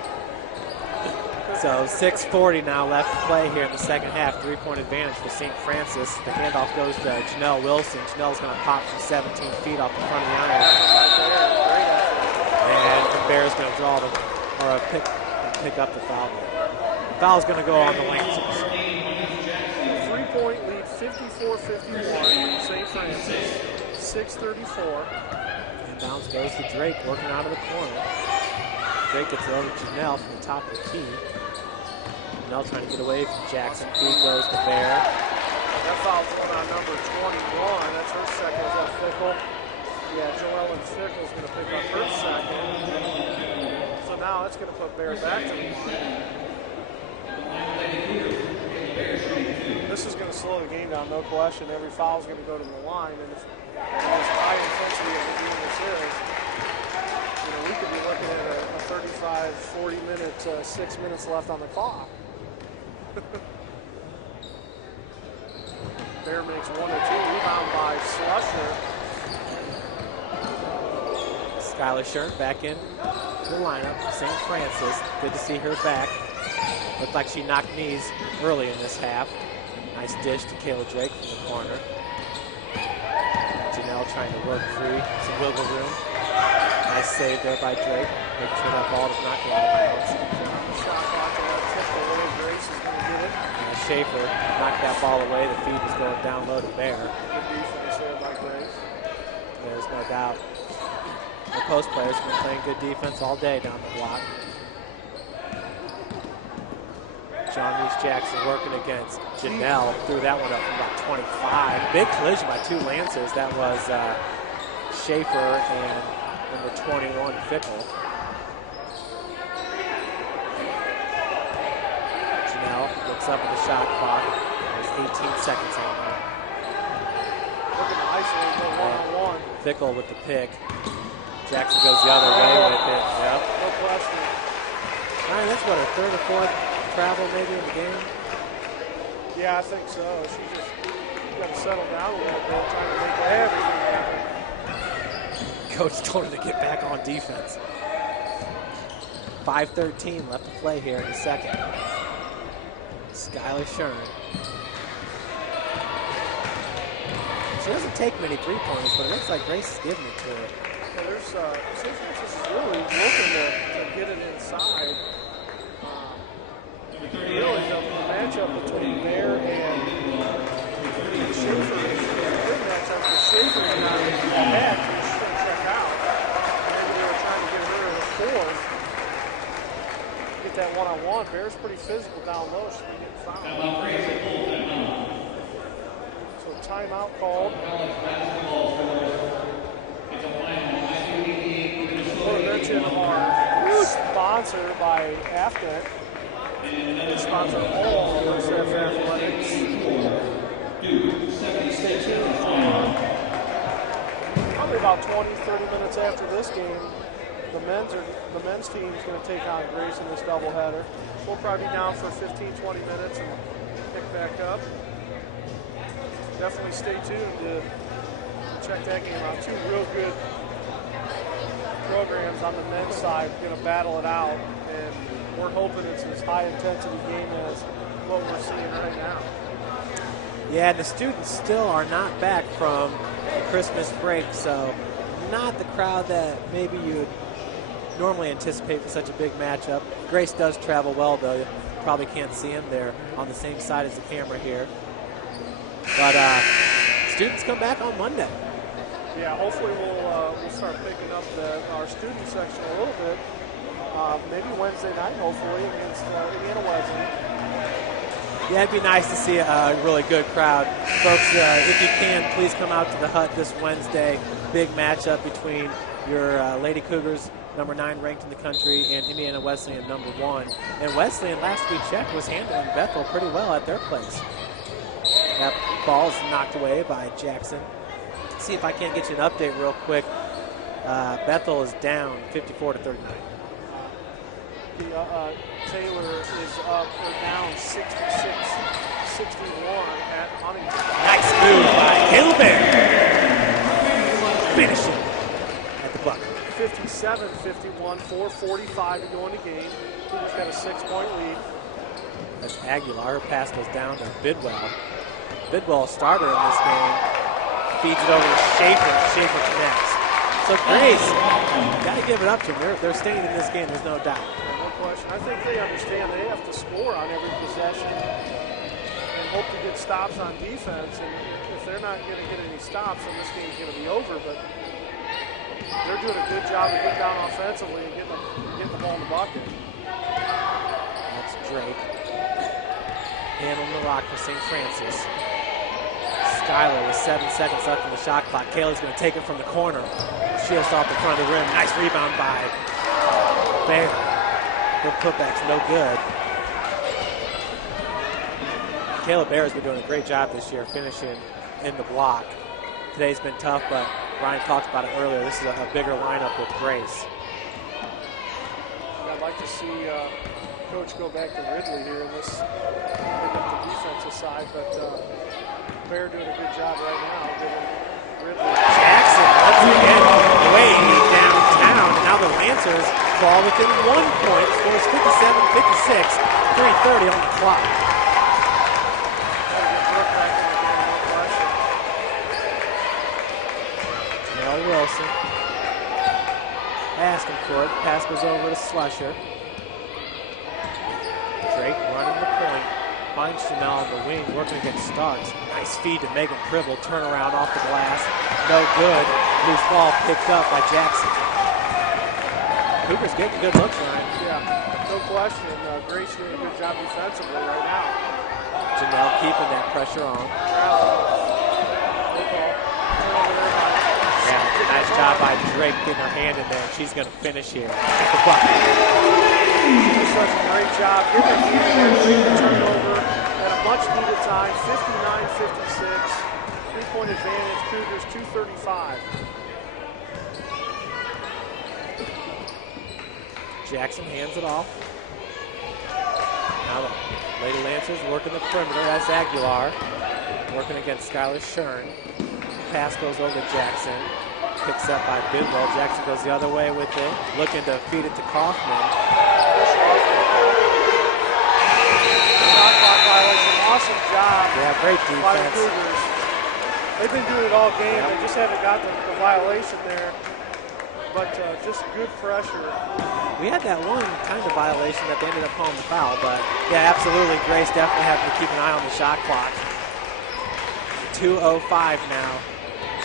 So 6:40 now left to play here in the second half. 3-point advantage for St. Francis. The handoff goes to Janelle Wilson. Janelle's going to pop from 17 feet off the front of the iron. And the Bears going to draw the, or pick up the foul. The foul's going to go on the Lancers. 3-point lead, 54-51, St. Francis. 6:34. And bounce goes to Drake, working out of the corner. Drake gets it over to Janelle from the top of the key. Janelle trying to get away from Jackson. Feed goes to Bear. That foul's going on number 21. That's her second. Is that Fickle? Yeah, Joellen Fickle's going to pick up her second. So now that's going to put Bear back to the line. This is going to slow the game down, no question. Every foul is going to go to the line. And if as high intensity of the game this is, we could be looking at a 35, 40-minute, 6 minutes left on the clock. Bear makes 1 or 2. Rebound by Slusher. Skylar Shern back in the lineup. St. Francis. Good to see her back. Looked like she knocked knees early in this half. Nice dish to Kayla Drake from the corner. Janelle trying to work free. Some wiggle room. Nice save there by Drake. Make sure that ball does not go out of bounds. Shot clock tipped away. Grace is going to get it. And Schaefer knocked that ball away. The feed was going down low to Bear. Good defense there by Grace. There's no doubt. The post players have been playing good defense all day down the block. John Reese Jackson working against Janelle. Threw that one up from about 25. Big collision by two Lancers. That was Schaefer and number 21, Fickle. Janelle looks up at the shot clock. There's 18 seconds on there. Looking to isolate the one-on-one. Fickle with the pick. Jackson goes the other way with it. Yep. No question. All right, that's what, a third or fourth travel maybe in the game? Yeah, I think so. She just got to settle down a little bit, trying to make everything happen. Coach told her to get back on defense. 5:13 left to play here in the second. Skylar Shern. She doesn't take many three-pointers, but it looks like Grace is giving it to her. Well, there's St. Francis is really looking to get it inside. Really, the matchup between Bear and Schaefer is a good matchup because Schaefer's not back. She's going to check out. Maybe they were trying to get her in a fourth. Get that one-on-one. Bear's pretty physical down low. She's going to get fouled. So timeout called. We'll mention our sponsor by Afghan. They sponsor all of SF Athletics. Stay tuned. Probably about 20, 30 minutes after this game, the men's team is going to take on Grace in this doubleheader. We'll probably be down for 15, 20 minutes and pick back up. Definitely stay tuned to check that game out. Two real good programs on the men's side going to battle it out, and we're hoping it's as high intensity game as what we're seeing right now. Yeah, the students still are not back from the Christmas break, so not the crowd that maybe you would normally anticipate for such a big matchup. Grace does travel well, though. You probably can't see them. They're on the same side as the camera here. But students come back on Monday. Yeah, hopefully we'll start picking up our student section a little bit. Maybe Wednesday night, hopefully, against Indiana Wesleyan. Yeah, it'd be nice to see a really good crowd. Folks, if you can, please come out to the Hut this Wednesday. Big matchup between your Lady Cougars, number 9 ranked in the country, and Indiana Wesleyan, number 1. And Wesleyan, last we checked, was handling Bethel pretty well at their place. That ball is knocked away by Jackson. Let's see if I can't get you an update real quick. Bethel is down 54-39. Taylor is up or down 66-61 at Huntington. Nice move by Caleb Bear. Finishing at the bucket. 57-51, 4:45 to go in the game. Cougars got a 6-point lead. That's Aguilar. Her pass goes down to Bidwell. Bidwell starter in this game. Feeds it over to Schaefer. Schaefer connects. So Grace, got to give it up to them. They're staying in this game, there's no doubt. No question. I think they understand they have to score on every possession and hope to get stops on defense. And if they're not going to get any stops, then this game's going to be over. But they're doing a good job of getting down offensively and getting the ball in the bucket. That's Drake. Handling the rock for St. Francis. Skyler with 7 seconds left in the shot clock. Kayla's going to take it from the corner. Shifts off the front of the rim. Nice rebound by Bear. Her putback's no good. Kayla Bear has been doing a great job this year finishing in the block. Today's been tough, but Ryan talked about it earlier. This is a bigger lineup with Grace. I'd like to see Coach go back to Ridley here in this, picking up the defensive side, but Bear doing a good job right now. Giving Ridley. Jackson once again way downtown. Now the Lancers fall within 1 point. Scores 57-56. 3:30 on the clock. Gotta get Brooke back in the game, no question. Mel Wilson asking for it. Pass goes over to Slusher. Drake running the point. Finds Chanel on the wing, working against Starks. Nice feed to Megan Pribble. Turnaround off the glass. No good. Loose ball picked up by Jackson. Cougars getting good looks, Ryan. Yeah, no question. Grace doing a good job defensively right now. Janelle keeping that pressure on. Yeah, nice job by Drake getting her hand in there. She's going to finish here at the bucket. Doing such a great job. Getting her hand in there, turnover at a much needed time. 59-56. 3-point advantage. Cougars 2:35. Jackson hands it off. Now the Lady Lancers working the perimeter. That's Aguilar working against Skylar Shern. Pass goes over to Jackson. Picks up by Bidwell. Jackson goes the other way with it. Looking to feed it to Kaufman. Shot clock violation. Awesome job Yeah, great by the defense. Cougars. They've been doing it all game. They just haven't got the violation there. But just good pressure. We had that one kind of violation that they ended up calling the foul, but yeah, absolutely. Grace definitely having to keep an eye on the shot clock. 2:05 now.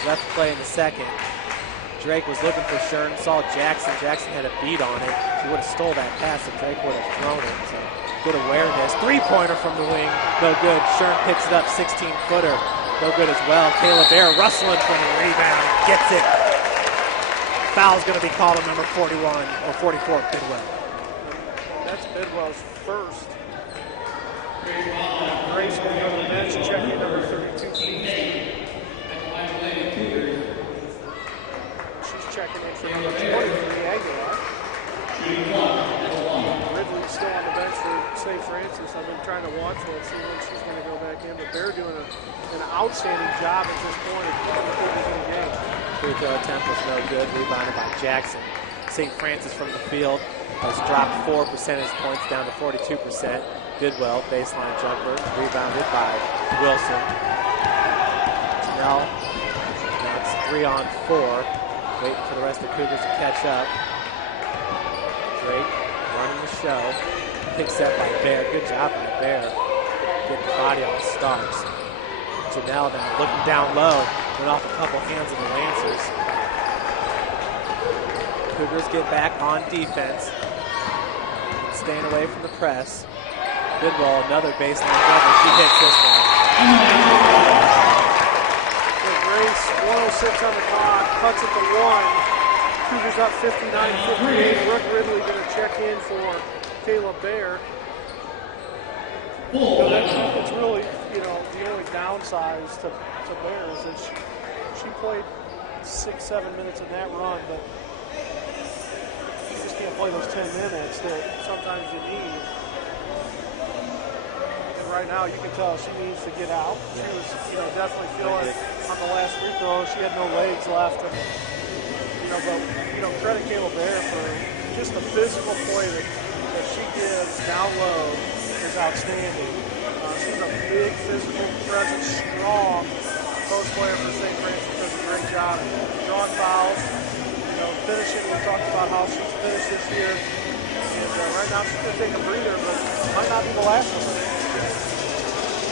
Left to play in the second. Drake was looking for Shern, saw Jackson. Jackson had a beat on it. She would have stole that pass if Drake would have thrown it. So good awareness. Three-pointer from the wing. No good. Shern picks it up, 16-footer. No good as well. Kayla Bear rustling for the rebound. Gets it. Foul's going to be called on number 41 or 44, Bidwell. That's Bidwell's first. Grace going to go to the bench, check in number 32. She's checking in for number 23, Aguilar. Ridley's still on the bench for St. Francis. I've been trying to watch that, see when she's going to go back in. But they're doing an outstanding job at this point of keeping the Cougars in the game. Free throw attempt was no good. Rebounded by Jackson. St. Francis from the field has dropped 4 percentage points down to 42%. Bidwell, baseline jumper, rebounded by Wilson. Janelle, that's 3-on-4. Waiting for the rest of the Cougars to catch up. Drake running the show. Picks up by Bear. Good job by Bear. Getting the body on Starks. Janelle now looking down low. Went off a couple hands of the Lancers. Cougars get back on defense. Staying away from the press. Bidwell, another baseline jumper. She hits this one. Grace, 106 on the clock, cuts it to 1. Cougars up 59-58. Brooke Ridley going to check in for Kayla Bear. It's really, the only downside to Bear is that she played 6-7 minutes in that run, but you just can't play those 10 minutes that sometimes you need. And right now, you can tell she needs to get out. She was, definitely feeling on the last free throw she had no legs left, and but credit Kayla Bear for just the physical play that she gives down low is outstanding. She's a big physical presence, strong post player for St. Francis. Does a great job drawing fouls, finishing. We talked about how she's finished this year, and right now she's going to take a breather, but might not be the last one.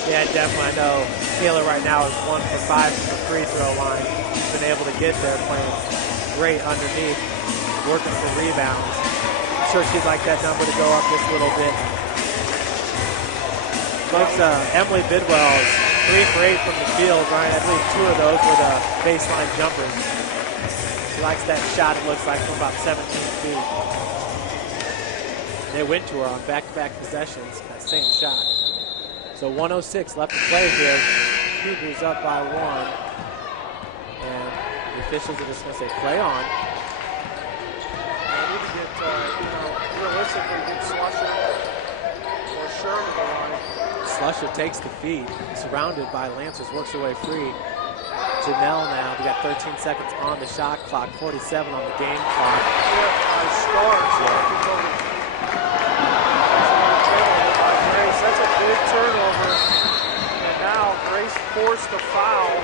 Yeah, definitely. I know Kayla right now is 1 for 5 from the free throw line. She's been able to get there, playing great underneath, working for rebounds. I'm sure she'd like that number to go up just a little bit. Looks Emily Bidwell's 3 for 8 from the field. Ryan, I believe 2 of those were the baseline jumpers. She likes that shot, it looks like, from about 17 feet. They went to her on back-to-back possessions, that same shot. So 1:06 left to play here. Cougars up by 1. And the officials are just going to say play on. I need to get, realistically, get Slusher or Sherman the line. Slusher takes the feed, surrounded by Lancers, works her way free. Janelle now, we got 13 seconds on the shot clock, 47 on the game clock. That's a big turnover. And now Grace forced a foul.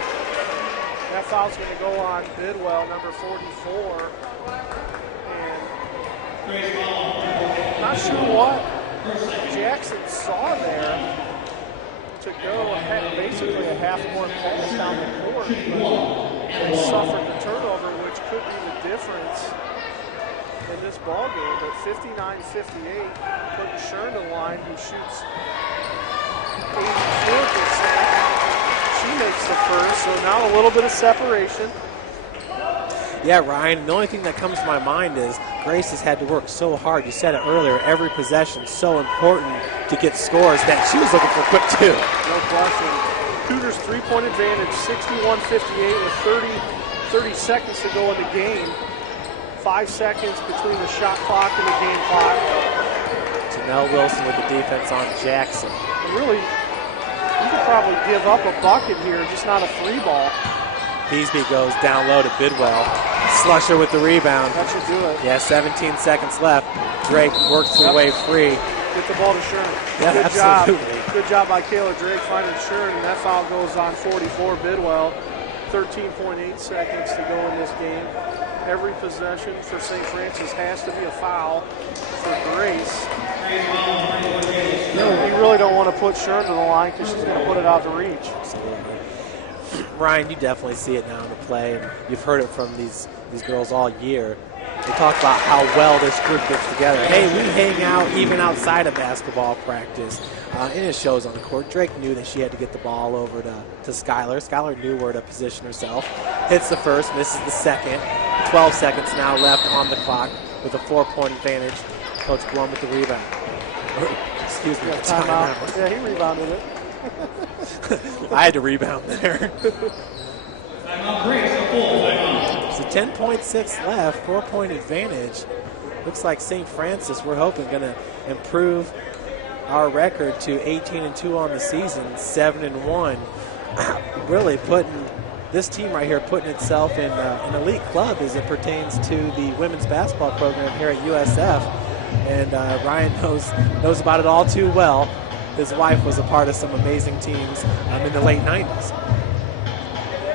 That foul's going to go on Bidwell, number 44. And not sure what Jackson saw there to go basically a half-court pass down the court, but suffered the turnover, which could be the difference in this ball game. But 59-58, putting Shern in line, who shoots 84%. She makes the first, so now a little bit of separation. Yeah, Ryan, the only thing that comes to my mind is Grace has had to work so hard. You said it earlier, every possession so important to get scores that she was looking for quick two. No question. Cougars 3-point advantage, 61-58 with 30 seconds to go in the game. 5 seconds between the shot clock and the game clock. Janelle Wilson with the defense on Jackson. Really, you could probably give up a bucket here, just not a free ball. Beesby goes down low to Bidwell. Slusher with the rebound. That should do it. Yeah, 17 seconds left. Drake works her way free. Get the ball to Shern. Yeah, Good absolutely. job. Good job by Kayla Drake finding Shern, and that foul goes on 44 Bidwell. 13.8 seconds to go in this game. Every possession for St. Francis has to be a foul for Grace. You really don't want to put Shern to the line because she's going to put it out to reach. Ryan, you definitely see it now in the play. You've heard it from these girls all year. They talk about how well this group gets together. Hey, we hang out even outside of basketball practice. And it shows on the court. Drake knew that she had to get the ball over to Skylar. Skylar knew where to position herself. Hits the first, misses the second. 12 seconds now left on the clock with a 4-point advantage. Coach Blum with the rebound. Excuse me. Timeout. Yeah, he rebounded it. I had to rebound there. So 10.6 left, 4-point advantage. Looks like St. Francis, we're hoping, going to improve our record to 18-2 on the season, 7-1. Really putting this team right here, putting itself in an elite club as it pertains to the women's basketball program here at USF. And Ryan knows about it all too well. His wife was a part of some amazing teams in the late 90s.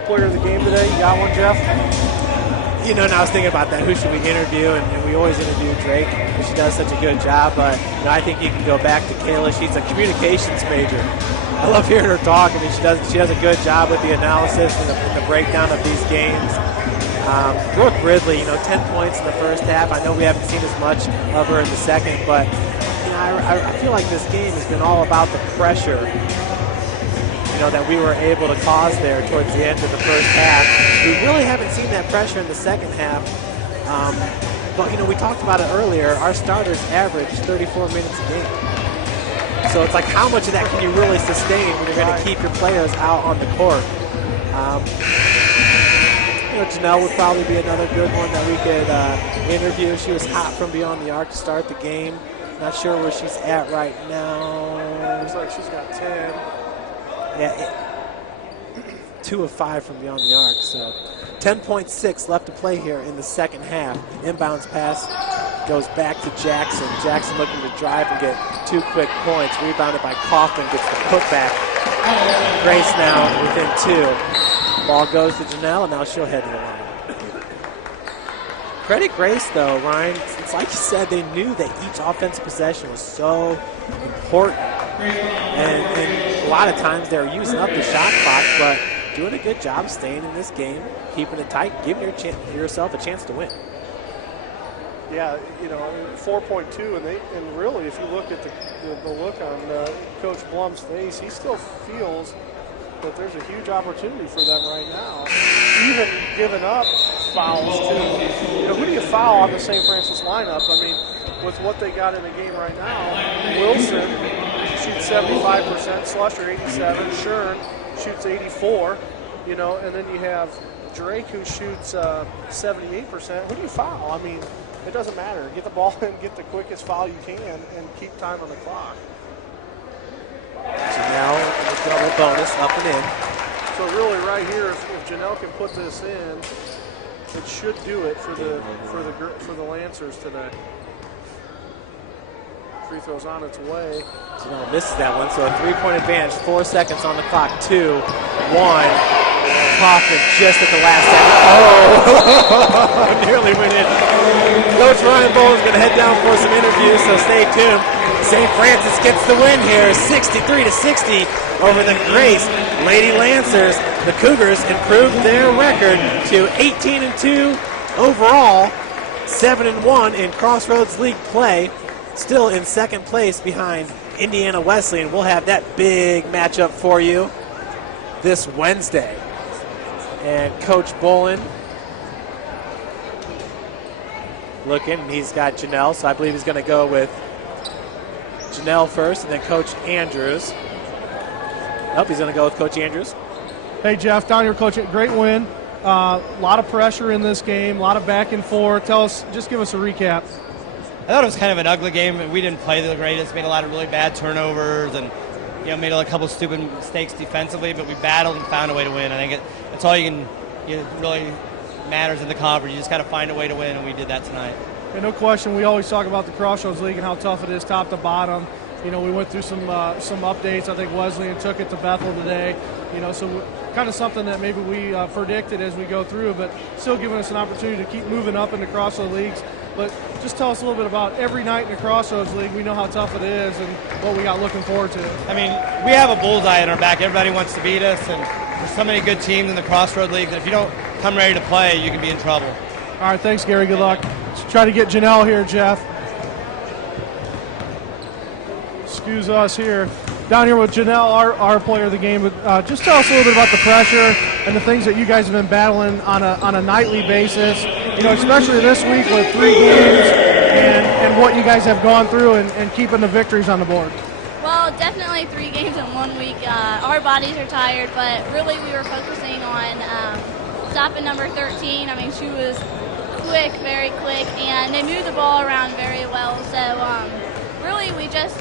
Player of the game today, you got one, Jeff? And I was thinking about that. Who should we interview? And we always interview Drake, because she does such a good job. But I think you can go back to Kayla. She's a communications major. I love hearing her talk. I mean, she does a good job with the analysis and the breakdown of these games. Brooke Ridley, 10 points in the first half. I know we haven't seen as much of her in the second, but I feel like this game has been all about the pressure, that we were able to cause there towards the end of the first half. We really haven't seen that pressure in the second half. But we talked about it earlier. Our starters average 34 minutes a game. So it's like, how much of that can you really sustain when you're going to keep your players out on the court? Janelle would probably be another good one that we could interview. She was hot from beyond the arc to start the game. Not sure where she's at right now. Looks like she's got 10. Yeah, 2 of 5 from beyond the arc. So 10.6 left to play here in the second half. Inbounds pass goes back to Jackson. Jackson looking to drive and get 2 quick points. Rebounded by Kaufman, gets the putback. Grace now within 2. Ball goes to Janelle, and now she'll head to the line. Credit Grace, though, Ryan. It's like you said, they knew that each offensive possession was so important. And a lot of times they're using up the shot clock, but doing a good job staying in this game, keeping it tight, giving yourself a chance to win. Yeah, 4.2, and really, if you look at the look on Coach Blum's face, he still feels that there's a huge opportunity for them right now. Even giving up fouls too. Who do you foul on the St. Francis lineup? I mean, with what they got in the game right now, Wilson shoots 75%, Slusher 87, Shern shoots 84, and then you have Drake who shoots 78%. Who do you foul? I mean, it doesn't matter. Get the ball and get the quickest foul you can and keep time on the clock. Janelle with the double bonus up and in. So really right here, if Janelle can put this in, it should do it for the Lancers today. Free throw's on its way. Janelle misses that one, so a 3-point advantage, 4 seconds on the clock, 2, 1. Kaufman just at the last second. Nearly went in. Coach Ryan Bowen is going to head down for some interviews, so stay tuned. St. Francis gets the win here, 63-60 over the Grace Lady Lancers. The Cougars improved their record to 18-2 overall, 7-1 in Crossroads League play. Still in second place behind Indiana Wesleyan. We'll have that big matchup for you this Wednesday. And Coach Bolin looking, and he's got Janelle, so I believe he's going to go with Janelle first, and then Coach Andrews. Nope, he's going to go with Coach Andrews. Hey, Jeff, down here, Coach. Great win. A lot of pressure in this game, a lot of back and forth. Just give us a recap. I thought it was kind of an ugly game. We didn't play the greatest, made a lot of really bad turnovers, and made a couple stupid mistakes defensively, but we battled and found a way to win. I think that's all you really matters in the conference. You just got to find a way to win, and we did that tonight. And no question, we always talk about the Crossroads League and how tough it is top to bottom. We went through some updates. I think Wesleyan took it to Bethel today. So kind of something that maybe we predicted as we go through, but still giving us an opportunity to keep moving up in the Crossroads Leagues. But just tell us a little bit about every night in the Crossroads League. We know how tough it is and what we got looking forward to. I mean, we have a bullseye in our back. Everybody wants to beat us, and there's so many good teams in the Crossroads League that if you don't come ready to play, you can be in trouble. All right, thanks, Gary. Good luck. Let's try to get Janelle here, Jeff. Excuse us here. Down here with Janelle, our player of the game. But just tell us a little bit about the pressure and the things that you guys have been battling on a nightly basis. Especially this week with 3 games and what you guys have gone through and keeping the victories on the board. Well, definitely 3 games in 1 week. Our bodies are tired, but really we were focusing on stopping number 13. I mean, she was quick, very quick, and they moved the ball around very well. So really we just,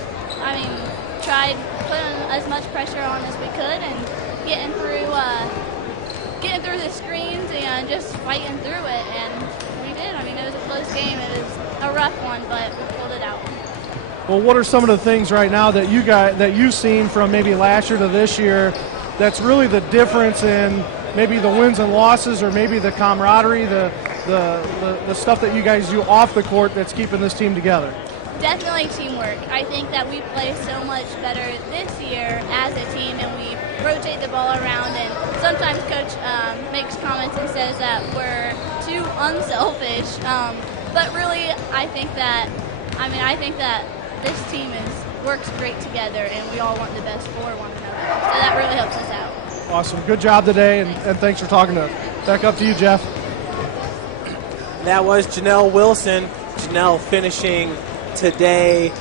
tried putting as much pressure on as we could and getting through the screens and just fighting through it, and we did. It was a close game. It was a rough one, but we pulled it out. Well, what are some of the things right now that you've seen from maybe last year to this year that's really the difference in maybe the wins and losses, or maybe the camaraderie, the stuff that you guys do off the court that's keeping this team together? Definitely teamwork. I think that we play so much better this year as a team, and we rotate the ball around, and sometimes Coach makes comments and says that we're too unselfish, but really I think that this team works great together, and we all want the best for one another, so that really helps us out. Awesome. Good job today, and thanks for talking to us. Back up to you, Jeff. That was Janelle Wilson. Janelle finishing today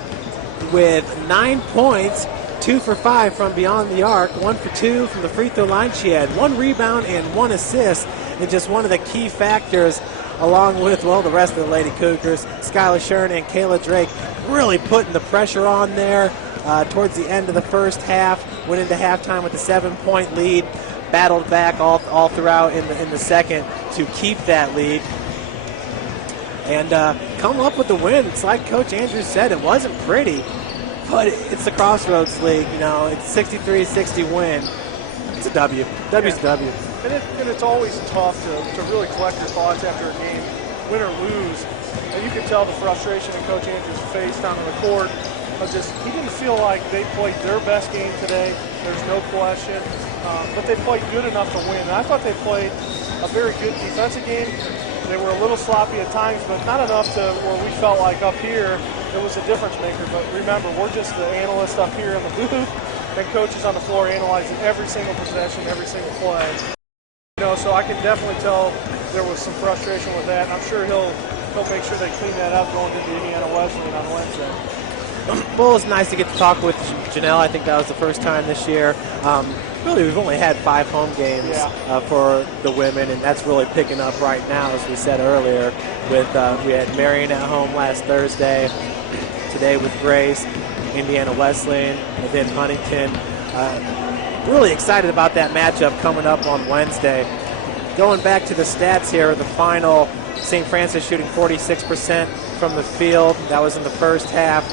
with 9 points, 2 for 5 from beyond the arc, 1 for 2 from the free throw line. She had 1 rebound and 1 assist. and just one of the key factors, along with, well, the rest of the Lady Cougars, Skylar Shern and Kayla Drake, really putting the pressure on there towards the end of the first half. Went into halftime with a 7-point lead, battled back all throughout in the second to keep that lead, and come up with the win. It's like Coach Andrews said, it wasn't pretty, but it's the Crossroads League. You know, it's 63-60 win. It's a W. W's a W. And it's always tough to really collect your thoughts after a game, win or lose. And you can tell the frustration in Coach Andrews' face down on the court. He didn't feel like they played their best game today. There's no question. But they played good enough to win. And I thought they played a very good defensive game. They were a little sloppy at times, but not enough to where we felt like up here it was a difference maker. But remember, we're just the analysts up here in the booth, and coaches on the floor analyzing every single possession, every single play. You know, so I can definitely tell there was some frustration with that, and I'm sure he'll make sure they clean that up going into Indiana Wesleyan on Wednesday. Well, it was nice to get to talk with Janelle. I think that was the first time this year. Really, we've only had 5 home games for the women, and that's really picking up right now, as we said earlier. With we had Marion at home last Thursday, today with Grace, Indiana Wesleyan, and then Huntington. Really excited about that matchup coming up on Wednesday. Going back to the stats here, the final, St. Francis shooting 46% from the field. That was in the first half.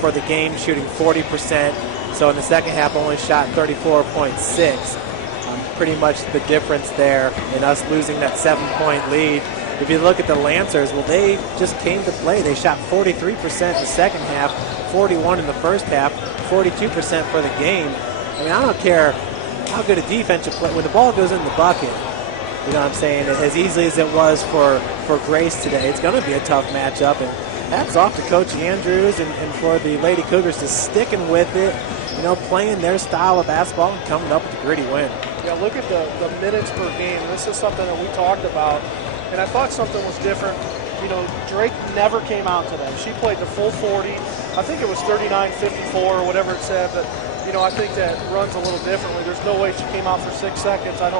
For the game, shooting 40%. So in the second half, only shot 34.6. Pretty much the difference there in us losing that 7-point lead. If you look at the Lancers, well, they just came to play. They shot 43% in the second half, 41% in the first half, 42% for the game. I mean, I don't care how good a defense you play. When the ball goes in the bucket, you know what I'm saying, as easily as it was for Grace today, it's going to be a tough matchup. And hats off to Coach Andrews and for the Lady Cougars just sticking with it, you know, playing their style of basketball and coming up with a gritty win. Yeah, look at the minutes per game. This is something that we talked about, and I thought something was different. You know, Drake never came out today. She played the full 40. I think it was 39-54 or whatever it said, but, you know, I think that runs a little differently. There's no way she came out for 6 seconds. I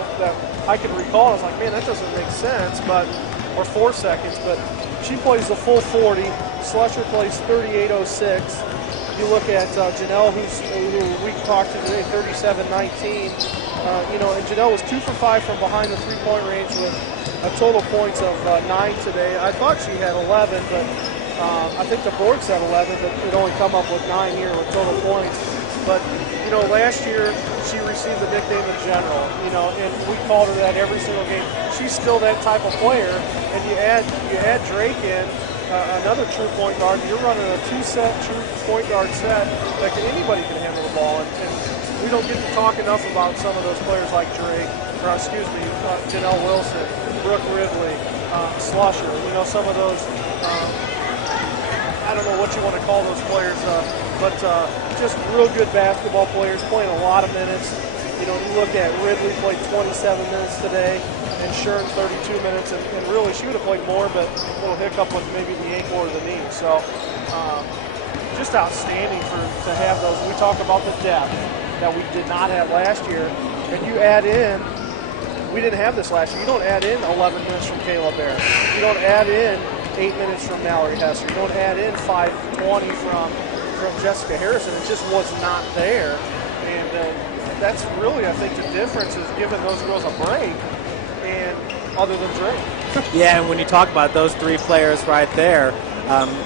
can recall. I was like, man, that doesn't make sense, or 4 seconds, but she plays the full 40. Slusher plays 38:06. You look at Janelle, who we talked to today, 37-19. You know, and Janelle was 2 for 5 from behind the three-point range with a total points of 9 today. I thought she had 11, but I think the board said 11, but it only come up with 9 here with total points. But, you know, last year she received the nickname of General, you know, and we called her that every single game. She's still that type of player, and you add Drake in, another true point guard. You're running a 2-set true point guard set that anybody can handle the ball, and we don't get to talk enough about some of those players like Drake, Janelle Wilson, Brooke Ridley, Slusher. You know, some of those. I don't know what you want to call those players, but just real good basketball players playing a lot of minutes. You know, you look at Ridley played 27 minutes today, and Shern 32 minutes, and really she would have played more, but a little hiccup with maybe the ankle or the knee. So just outstanding to have those. We talk about the depth that we did not have last year, and you add in, we didn't have this last year. You don't add in 11 minutes from Kayla Bear. You don't add in 8 minutes from Mallory Hesser. You don't add in 5:20 from Jessica Harrison. It just was not there. And that's really, I think, the difference is giving those girls a break, and other than Drake. Yeah, and when you talk about those 3 players right there,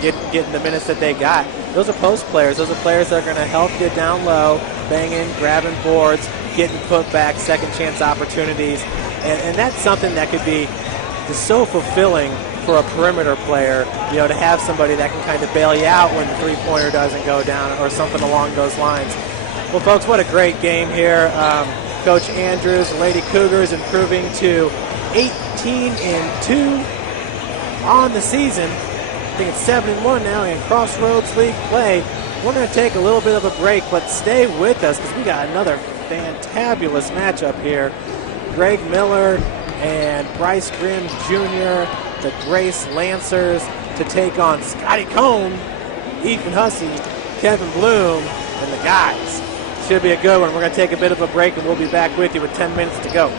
getting the minutes that they got, those are post players. Those are players that are going to help you down low, banging, grabbing boards, getting put back, second chance opportunities. And that's something that could be just so fulfilling for a perimeter player, you know, to have somebody that can kind of bail you out when the three-pointer doesn't go down or something along those lines. Well, folks, what a great game here. Coach Andrews, the Lady Cougars, improving to 18-2 on the season. I think it's 7-1 now in Crossroads League play. We're going to take a little bit of a break, but stay with us because we got another fantabulous matchup here. Greg Miller and Bryce Grimm Jr., the Grace Lancers, to take on Scotty Cohn, Ethan Hussey, Kevin Bloom, and the guys. Should be a good one. We're going to take a bit of a break, and we'll be back with you with 10 minutes to go.